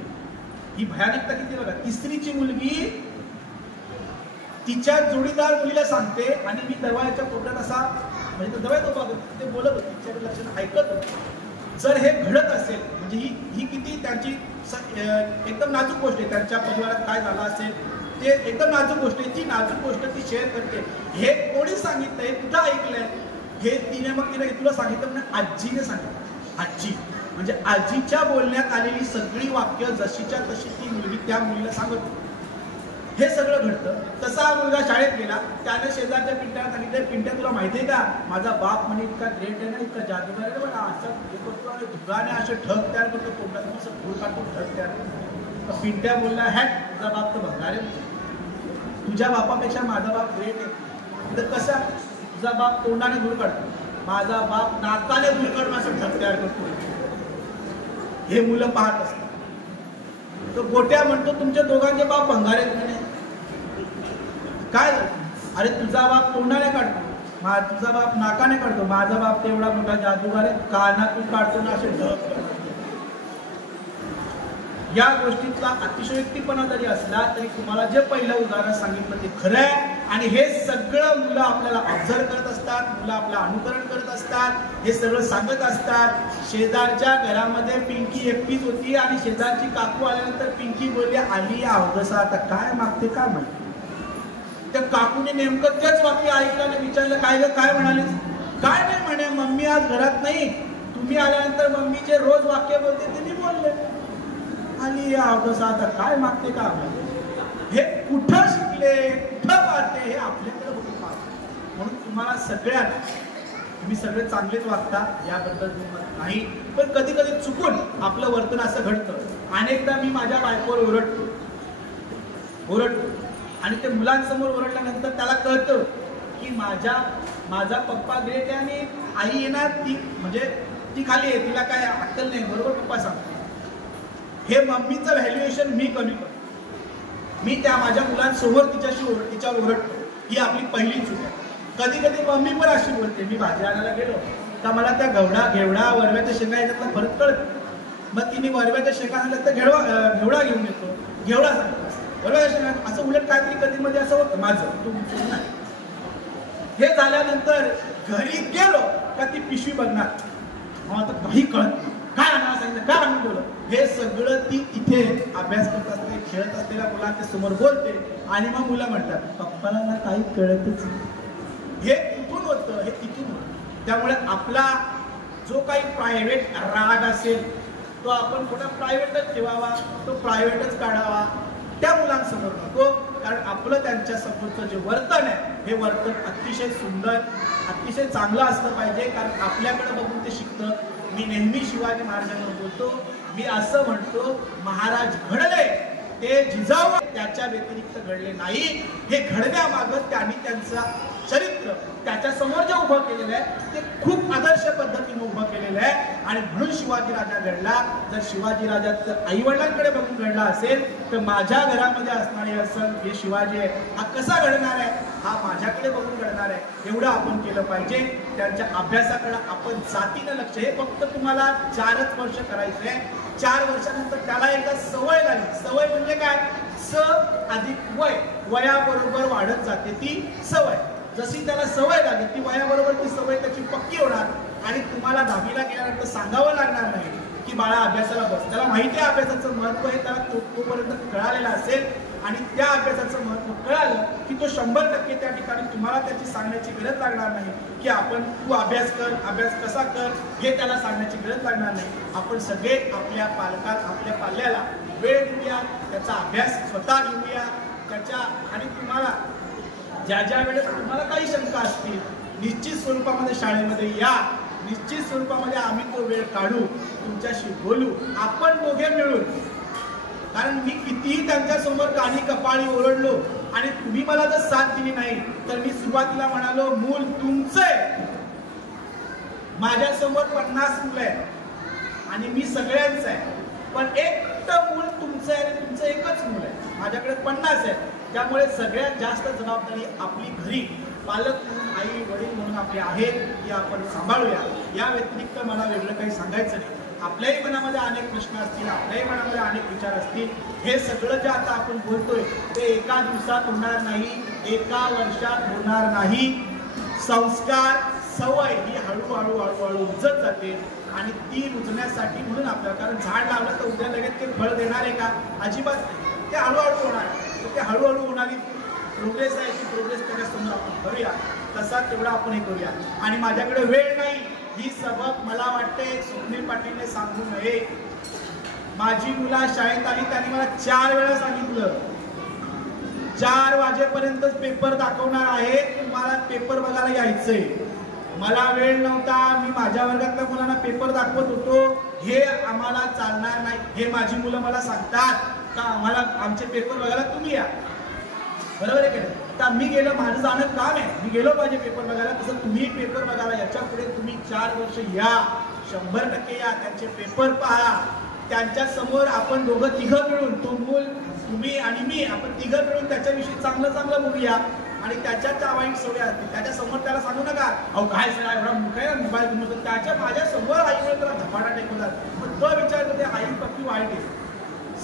ही भयानकता किती बघा. तिसरीची मुलगी तिच्या जोडीदार मुलीला सांगते आणि मी दरवाजाच्या कोपऱ्यात असा म्हणजे दरवाजा तो बघत ते बोलत होते, तिच्याकडे लक्षात ऐकत होते. जर हे घडत असेल म्हणजे ही किती त्यांची एकदम नाजूक गोष्ट आहे, त्यांच्या परिवारात काय झालं असेल ते एकदम नाजूक गोष्ट आहे. ती नाजूक गोष्ट ती शेअर करते. हे कोणी सांगितलंय, कुठं ऐकलंय हे तिने तुला सांगितलं म्हणजे आजीने सांगितलं. आजी म्हणजे आजीच्या बोलण्यात आलेली सगळी वाक्य जशीच्या तशी ती मुलगी त्या मुलीला सांगत होती. हे सगळं घडतं. तसा हा मुलगा शाळेत गेला, त्याने शेजारच्या पिंट्याला सांगितलं, पिंट्या तुला माहिती आहे का माझा बाप म्हणे इतका ग्रेट आहे ना, इतका जादूगार आहे ना, असं हे करतो आणि धुराने असे ढग तयार करतो, तोंडात असं धूळ काढतो, ढग तयार करतो. पिंट्या बोलला, हॅट तुझा बाप तर भंगार आहे, तुझ्या बापापेक्षा माझा बाप ग्रेट आहे. तर कसा तुझा बाप तोंडाने धूळ काढतो, माझा बाप नाकाने धूळ काढून असं ढग तयार करतो. हे मुलं पाहत असतात. तो गोट्या म्हणतो तुमच्या दोघांचे बाप भंगार आहेत म्हणे. काय अरे तुझा बाप तोंडाने काढतो, तुझा बाप नाकाने काढतो, माझा बाप तेवढा मोठा जादूगार आहे, कानातून काढतो ना असे ढग. या गोष्टीचा अतिशयोक्तीपणा जरी असला तरी तुम्हाला जे पहिलं उदाहरण सांगितलं ते खरं आहे. आणि हे सगळं मुलं आपल्याला ऑब्झर्व करत असतात, मुलं आपलं अनुकरण करत असतात, हे सगळं सांगत असतात. शेजारच्या घरामध्ये पिंकी एकटीच होती आणि शेजारची काकू आल्यानंतर पिंकी बोलली, आली अवघसा आता काय मागते काय माहिती. त्या काकूने नेमकं तेच वाक्य ऐकलं आणि विचारलं, काय ग काय म्हणालीस. काय नाही म्हणे, मम्मी आज घरात नाही, तुम्ही मी आल्यानंतर मम्मी जे रोज वाक्य बोलते ते मी बोलले. आली तसं आता काय मागते का हे कुठं शिकले कुठं पाहते हे आपल्याकडे बघून पाहते. म्हणून तुम्हाला सगळ्यांना तुम्ही सगळे चांगलेच वागता याबद्दल नाही, पण कधी कधी चुकून आपलं वर्तन असं घडतं. अनेकदा मी माझ्या बायकोवर ओरडतो आणि ते मुलांसमोर ओरडल्यानंतर त्याला कळतं की माझा पप्पा ग्रेट आहे आणि आई येणार ती म्हणजे ती खाली आहे, तिला काय अक्कल नाही, बरोबर पप्पा सांगतो. हे मम्मीचं व्हॅल्युएशन मी कमी करतो. मी त्या माझ्या मुलांसमोर तिच्यावर ओरडतो. ही आपली पहिली चूक आहे. कधी कधी मम्मी पण अशी बोलते. मी भाजी आणायला गेलो तर मला त्या घेवडा वरव्याच्या शेंगा याच्यातला फरक कळत. मग तिने वरव्याच्या शेंगा आणल्या तर घेवडा घेऊन येतो. घेवडा सांगतो वरव्याच्या शेंगा असं उलट काहीतरी कधी मध्ये असं होतं माझं तुमचं नाही. हे झाल्यानंतर घरी गेलो का ती पिशवी बघणार. मग आता काही कळत नाही. काय आणायला सांगितलं काय आणून ठेवलं हे सगळं ती तिथे अभ्यास करत असते, खेळत असलेल्या मुलांच्या समोर बोलते आणि मग मुलं म्हणतात पप्पाला ना काही कळतच नाही. हे कुठून होतं हे तिथून होतं. त्यामुळे आपला जो काही प्रायव्हेट राग असेल तो आपण कुठं प्रायव्हेटच ठेवावा, तो प्रायव्हेटच काढावा, त्या मुलांसमोर नको. कारण आपलं त्यांच्या समोरचं जे वर्तन आहे हे वर्तन अतिशय सुंदर अतिशय चांगलं असलं पाहिजे. कारण आपल्याकडे बघून ते शिकतं. मी नेहमी शिवाजी महाराजांवर बोलतो. मी असं म्हणतो महाराज घडले ते जिजाऊ त्याच्या व्यतिरिक्त घडले नाही. हे घडण्यामागं त्यांनी त्यांचं चरित्र त्याच्या समोर जे उभं केलेलं आहे ते खूप आदर्श पद्धतीने उभं केलेलं आहे आणि म्हणून शिवाजी राजा घडला. जर शिवाजी राजा जर आई वडिलांकडे बघून घडला असेल तर माझ्या घरामध्ये असणारे असं हे शिवाजी आहे हा कसा घडणार आहे हा माझ्याकडे बघून घडणार आहे. एवढं आपण केलं पाहिजे. त्यांच्या अभ्यासाकडे आपण जातीनं लक्ष. हे फक्त तुम्हाला 4च वर्ष करायचं आहे. 4 वर्षानंतर त्याला एकदा सवय लागली. सवय म्हणजे काय स अधिक वय वयाबरोबर वाढत जाते ती सवय. जशी त्याला सवय लागेल ती वयाबरोबर ती सवय त्याची पक्की होणार आणि तुम्हाला 10वीला गेल्यानंतर सांगावं लागणार नाही की बाळा अभ्यासाला बस. त्याला माहिती आहे अभ्यासाचं महत्व हे त्याला तोपर्यंत कळालेलं असेल आणि त्या अभ्यासाचं महत्व कळालं की तो 100% त्या ठिकाणी तुम्हाला त्याची सांगण्याची गरज लागणार नाही की तू अभ्यास कर अभ्यास कसा कर हे त्याला सांगण्याची गरज लागणार नाही. आपण सगळे आपल्या आपल्या पाल्याला वेळ देऊया, त्याचा अभ्यास स्वतः घेऊया त्याच्या. आणि तुम्हाला ज्या वेळेस तुम्हाला काही शंका असतील निश्चित स्वरूपामध्ये शाळेमध्ये या. निश्चित स्वरूपामध्ये आम्ही तो वेळ काढू, तुमच्याशी बोलू आपण दोघे मिळून. कारण मी कितीही त्यांच्या समोर कानी कपाळी ओरडलो आणि तुम्ही मला जर साथ दिली नाही तर मी सुरुवातीला म्हणालो मूल तुमचं आहे. माझ्या समोर 50 मुलं आहेत आणि मी सगळ्यांचं आहे, पण एकटं मूल तुमचं आहे आणि तुमचं एकच मूल आहे. माझ्याकडे 50 आहे. त्यामुळे सगळ्यात जास्त जबाबदारी आपली घरी पालक म्हणून आई वडील म्हणून आपली आहे ती आपण सांभाळूया. या व्यतिरिक्त मला वेगळं काही सांगायचं नाही. आपल्याही मनामध्ये अनेक प्रश्न असतील, आपल्याही मनामध्ये अनेक विचार असतील. हे सगळं जे आता आपण बोलतोय ते एका दिवसात होणार नाही, एका वर्षात होणार नाही. संस्कार सवय ही हळूहळू रुजत जाते आणि ती रुजण्यासाठी म्हणून आपल्याला कारण झाड लावलं तर उद्या लगेच ते फळ देणार आहे का अजिबात ते हळूहळू होणार. ते हळूहळू होणारी प्रोग्रेस आहे ती प्रोग्रेस त्याच्यासमोर आपण करूया. तसा तेवढा आपण हे करूया. आणि माझ्याकडे वेळ नाही ही सबक मला वाटते स्वप्नील पाटीलने सांगू नये. माझी मुला शाळेत आली त्यांनी मला 4 वेळा सांगितलं 4 वाजेपर्यंतच पेपर दाखवणार आहे, तुम्हाला पेपर बघायला यायचंय. मला वेळ नव्हता. मी माझ्या वर्गातल्या मुलांना पेपर दाखवत होतो. हे आम्हाला चालणार नाही. हे माझी मुलं मला सांगतात का आम्हाला आमचे पेपर बघायला तुम्ही या. बरोबर आहे का? आता मी गेलो माझं जाणं काम आहे, मी गेलो पाहिजे पेपर बघायला. तसं तुम्ही पेपर बघायला याच्या पुढे तुम्ही 4 वर्ष या 100% या. त्यांचे पेपर पहा. त्यांच्या समोर आपण दोघं तिघं मिळून तो मूल तुम्ही आणि मी आपण तिघं मिळून त्याच्याविषयी चांगलं बोलूया. आणि त्याच्या वाईट सवय असते त्याच्या समोर त्याला सांगू नका अहो काय सगळा एवढा काय मोबाईल घेऊन बसतो. त्याच्या माझ्या समोर आईमुळे त्याला धपाटा टेकवतात. पण तो विचार करते आई पक्की वाईट आहे.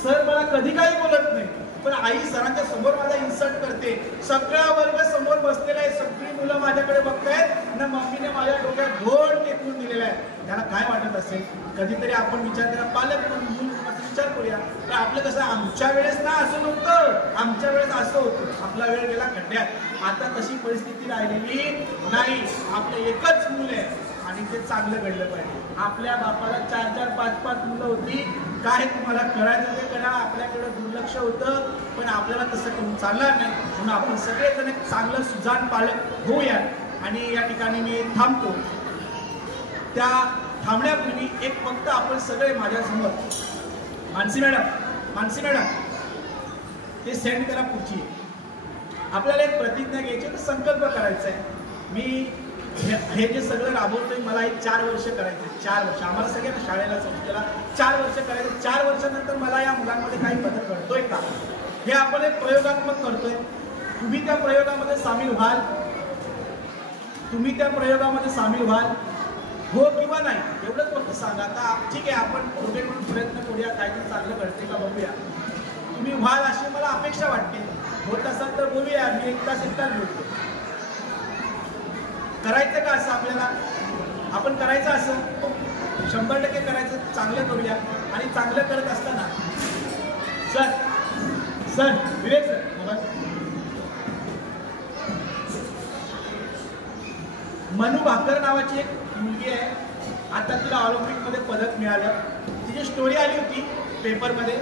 सर मला कधी काही बोलत नाही पण आई सरांच्या समोर माझा इन्सल्ट करते. सगळा वर्ग समोर बसलेला आहे, सगळी मुलं माझ्याकडे बघतायत ना मम्मीने माझ्या डोक्यात घोड टेकून दिलेला आहे. त्याला काय वाटत असेल? कधीतरी आपण विचार करा पालक म्हणून विचार करूया. तर आपलं कसं आमच्या वेळेस ना असं नव्हतं, आमच्या वेळेस असं होतं. आपला वेळ गेला खड्ड्यात. आता तशी परिस्थिती राहिलेली नाही. आपलं एकच मूल आहे आणि ते चांगलं घडलं पाहिजे. आपल्या बापाला 4-4, 5-5 मुलं होती. काय तुम्हाला करायचं ते करा, आपल्याकडे दुर्लक्ष होतं, पण आपल्याला तसं करून चालणार नाही. म्हणून आपण सगळेजण एक चांगलं सुजाण पालक होऊया. आणि या ठिकाणी मी थांबतो. त्या थांबण्यापूर्वी एक फक्त आपण सगळे माझ्यासमोर मानसी मॅडम ते सेंड करा पुढची. आपल्याला एक प्रतिज्ञा घ्यायची, तर संकल्प करायचा आहे. मी हे जे सगळं राबवतोय मला एक 4 वर्ष करायचं. 4 वर्ष आम्हाला सगळ्यांना शाळेला संस्थेला 4 वर्ष करायचं. 4 वर्षानंतर मला या मुलांमध्ये काही बदल घडतोय का, हे आपण एक प्रयोगात्मक करतोय. तुम्ही त्या प्रयोगामध्ये सामील व्हाल, हो किंवा नाही एवढंच फक्त सांगा. आता ठीक आहे, आपण दोघे म्हणून प्रयत्न करूया, काहीतरी चांगलं घडते का बघूया. तुम्ही व्हाल अशी मला अपेक्षा वाटते. होत असाल तर बोलूया. मी 1 तास बोलतो. करायचं का असं आपल्याला, आपण करायचं असं 100% करायचं. चांगलं करूया. आणि चांगलं करत असताना सर विवेक सर मनू भाकर नावाची एक मुलगी आहे. आता तिला ऑलिम्पिकमध्ये पदक मिळालं. तिची स्टोरी आली होती पेपरमध्ये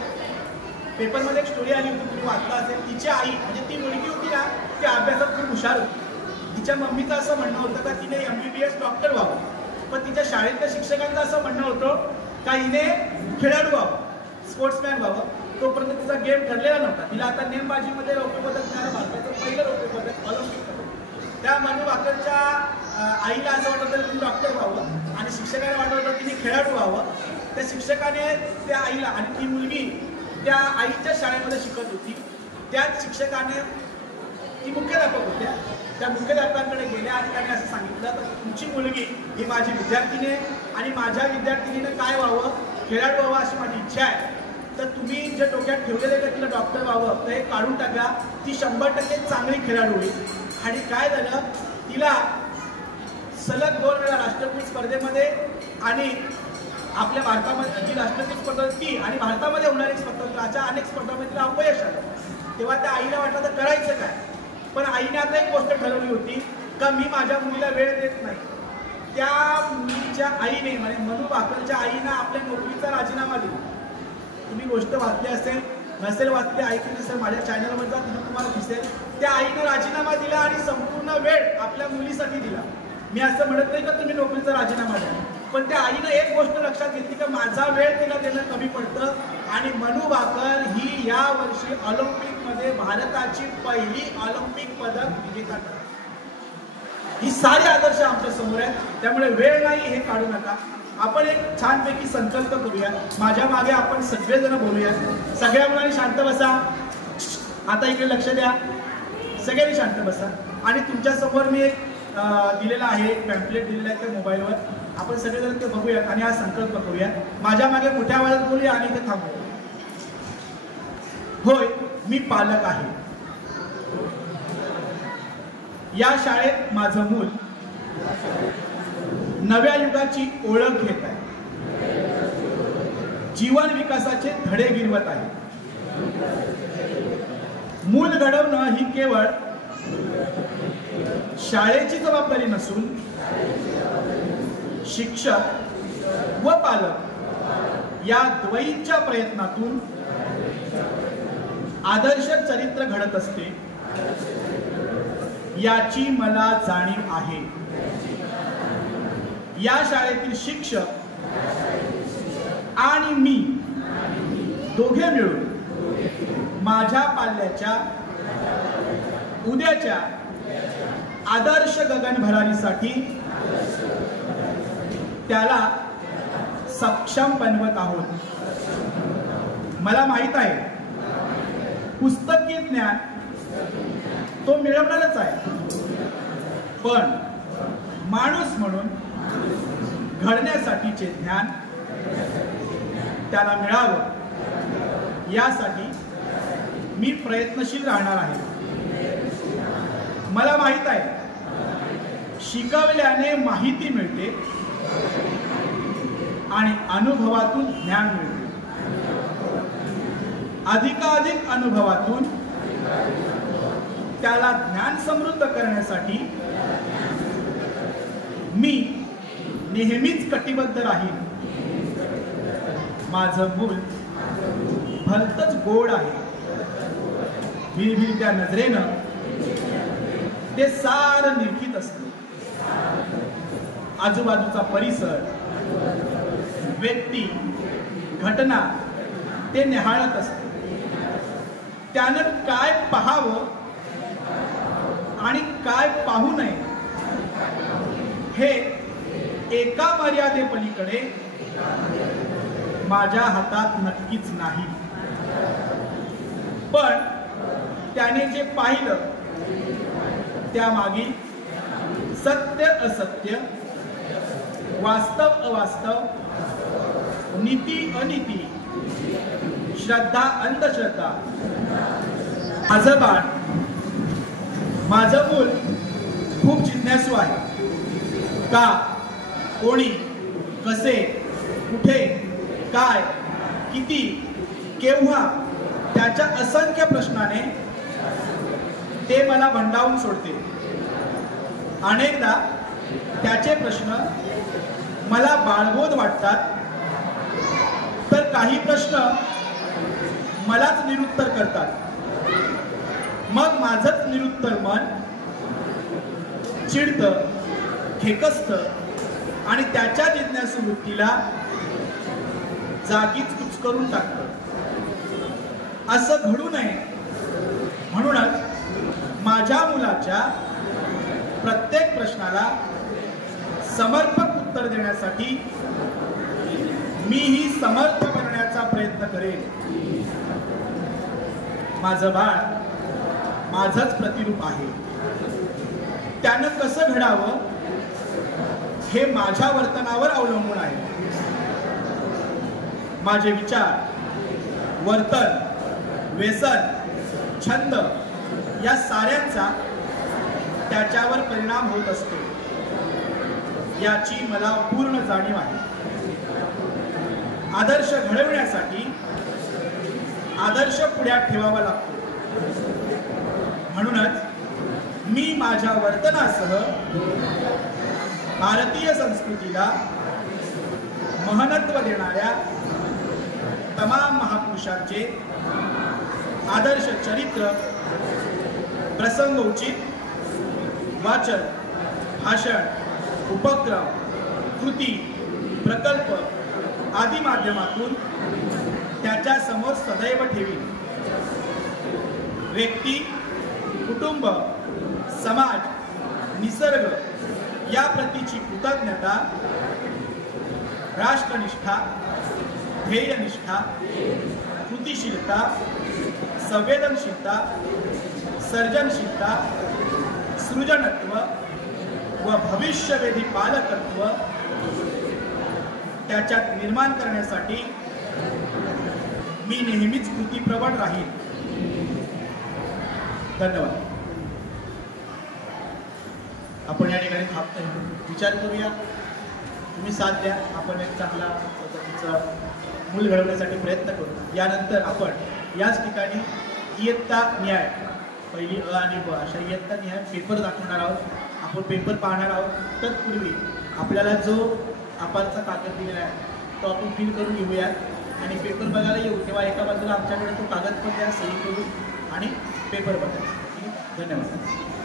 एक स्टोरी आली होती, तुम्ही वाचला असेल. तिची आई म्हणजे ती मुलगी होती ना, ती अभ्यासात खूप हुशार होती. तिच्या मम्मीचं असं म्हणणं होतं का तिने MBBS डॉक्टर व्हावं, पण तिच्या शाळेतल्या शिक्षकांचं असं म्हणणं होतं का हिने खेळाडू व्हावं, स्पोर्ट्समॅन व्हावं. तोपर्यंत तिचा गेम ठरलेला नव्हता. तिला आता नेमबाजीमध्ये रौप्य पदक मिळालं, भारताचं पहिलं रौप्य पदक ऑलिम्पिकमध्ये. त्या मनू भाकरच्या आईला असं वाटत होतं तिने डॉक्टर व्हावं आणि शिक्षकाने वाटत होतं तिने खेळाडू व्हावं. त्या शिक्षकाने त्या आईला, आणि ती मुलगी त्या आईच्या शाळेमध्ये शिकत होती. त्याच शिक्षकाने, ती मुख्याध्यापक होत्या, त्या मुख्याध्यापकांकडे गेल्या आणि त्याने असं सांगितलं तर तुमची मुलगी ही माझी विद्यार्थिनी आहे आणि माझ्या विद्यार्थिनीनं काय व्हावं, खेळाडू व्हावं अशी माझी इच्छा आहे. तर तुम्ही जे डोक्यात ठेवलेलं का तिला डॉक्टर व्हावं, तर हे काढून टाका. ती 100% चांगली खेळाडू होईल. आणि काय झालं, तिला सलग 2 वेळा राष्ट्रकुल स्पर्धेमध्ये आणि आपल्या भारतामध्ये जी राष्ट्रकुल स्पर्धा ती आणि भारतामध्ये होणारी स्पर्धा, अशा अनेक स्पर्धांमध्ये तिला अपयश आलं. तेव्हा त्या आईला वाटलं तर करायचं काय. पण आईने आता एक गोष्ट ठरवली होती का मी माझ्या मुलीला वेळ देत नाही. त्या मुलीच्या आईने म्हणजे मनू भाकरच्या आईनं आपल्या नोकरीचा राजीनामा दिला. तुम्ही गोष्ट वाचली असेल, नसेल वाचली, ऐकली असेल, माझ्या चॅनलवर जा, तिथे तुम्हाला दिसेल. त्या आईनं राजीनामा दिला आणि संपूर्ण वेळ आपल्या मुलीसाठी दिला. मी असं म्हणत नाही का तुम्ही नोकरीचा राजीनामा द्या, पण त्या आईनं एक गोष्ट लक्षात घेतली की माझा वेळ तिला देणं कमी पडतं. आणि मनू भाकर ही या वर्षी ऑलिम्पिकमध्ये भारताची पहिली ऑलिम्पिक पदक विजेता ठरली. ही सारे आदर्श आमच्या समोर आहेत. त्यामुळे वेळ नाही हे काढू नका. आपण एक छानपैकी संकल्प करूया. माझ्या मागे आपण सगळेजण बोलूया. सगळ्या मुलांनी शांत बसा. आता इकडे लक्ष द्या. सगळ्यांनी शांत बसा. आणि तुमच्या समोर मी एक दिलेला आहे, एक पॅम्पलेट दिलेला आहे त्या मोबाईलवर. आपण सगळेजण ते बघूयात आणि हा संकल्प करूया. माझ्या मागे मोठ्या आवाजात बोलूया आणि इथे थांबूया. होय, मी पालक आहे. या शाळेत माझं मूल नव्या युगाची ओळख घेत आहे. जीवन विकासाचे धडे गिरवत आहे. मूल घडवणं ही केवळ शाळेची जबाबदारी नसून शिक्षक व पालक या द्वैच्या प्रयत्नातून आदर्श चरित्र घडत असते, याची मला जाणीव आहे. या शाळेतील शिक्षक आणि मी दोघे मिळून माझ्या पाल्याच्या उद्याच्या आदर्श गगनभरारीसाठी त्याला सक्षम बनवत आहोत. मला माहित आहे पुस्तकी ज्ञान तो मिळवणारच आहे, पण माणूस म्हणून घडण्यासाठीचे ज्ञान त्याला मिळावं यासाठी मी प्रयत्नशील राहणार आहे. मला माहित आहे शिकवल्याने माहिती मिळते आणि अनुभवातून ज्ञान मिळते. अधिकाधिक अनुभवातून त्याला ज्ञान समृद्ध करण्यासाठी मी नेहमीच कटिबद्ध राहील. माझं मूल भलतच गोड आहे. भिरभिरत्या नजरेनं ते सारं निरखित असतं. आजूबाजूचा परिसर, व्यक्ती, घटना ते निहाळत असते. त्यानं काय पाहावं आणि काय पाहू नये हे एका मर्यादेपलीकडे माझ्या हातात नक्कीच नाही. पण त्याने जे पाहिलं त्यामागील सत्य असत्य, वास्तव अवास्तव, नीती अनिती, श्रद्धा अंधश्रद्धा, माझं बाळ, माझं मूल खूप जिज्ञासू आहे. का, कोणी, कसे, कुठे, काय, किती, केव्हा, त्याच्या असंख्य प्रश्नाने ते मला भंडावून सोडते. अनेकदा त्याचे प्रश्न मला बाळगोद वाटतात, तर काही प्रश्न मलाच निरुत्तर करतात. मग माझंच निरुत्तर मन चिडतं, खेकसतं आणि त्याच्या जिज्ञासू वृत्तीला जागीच कुचकरून टाकतं. असं घडू नये म्हणूनच माझ्या मुलाच्या प्रत्येक प्रश्नाला समर्पक उत्तर देण्यासाठी मीही समर्थ बनण्याचा प्रयत्न करेन. माझं बाळ माझंच प्रतिरूप आहे. त्यानं कसं घडावं हे माझ्या वर्तनावर अवलंबून आहे. माझे विचार, वर्तन, व्यसन, छंद या साऱ्यांचा त्याच्यावर परिणाम होत असतो याची मला पूर्ण जाणीव आहे. आदर्श घडवण्यासाठी आदर्श पुढ्यात ठेवावा लागतो. म्हणूनच मी माझ्या वर्तनासह भारतीय संस्कृतीला महत्त्व देणाऱ्या तमाम महापुरुषांचे आदर्श चरित्र, प्रसंगोचित वाचन, भाषण, उपक्रम, कृती, प्रकल्प आदी माध्यमातून त्याच्या समोर सदैव ठेवी. व्यक्ती, कुटुंब, समाज, निसर्ग या प्रतीची कृतज्ञता, राष्ट्रनिष्ठा, ध्येयनिष्ठा, कृतिशीलता, संवेदनशीलता, सर्जनशीलता, सृजनत्व व भविष्यवेधी पालकत्व त्याच्यात निर्माण करण्यासाठी मी नेहमीच कृतीप्रवण राहील. धन्यवाद. आपण या ठिकाणी थांबतोय. विचार करूया, तुम्ही साथ द्या. आपण एक चांगला पद्धतीचा मूल घडवण्यासाठी प्रयत्न करू. यानंतर आपण याच ठिकाणी इयत्ता न्याय, पहिली अ आणि ब अशा इयत्ता न्याय पेपर दाखवणार आहोत. आपण पेपर पाहणार आहोत. तत्पूर्वी आपल्याला जो आपणचा कागद दिलेला आहे तो आपण फिल करून घेऊया आणि पेपर बघायला येऊ तेव्हा एका बाजूला आमच्याकडे तो कागद पण द्या, सही करू आणि पेपर बघायचा. धन्यवाद.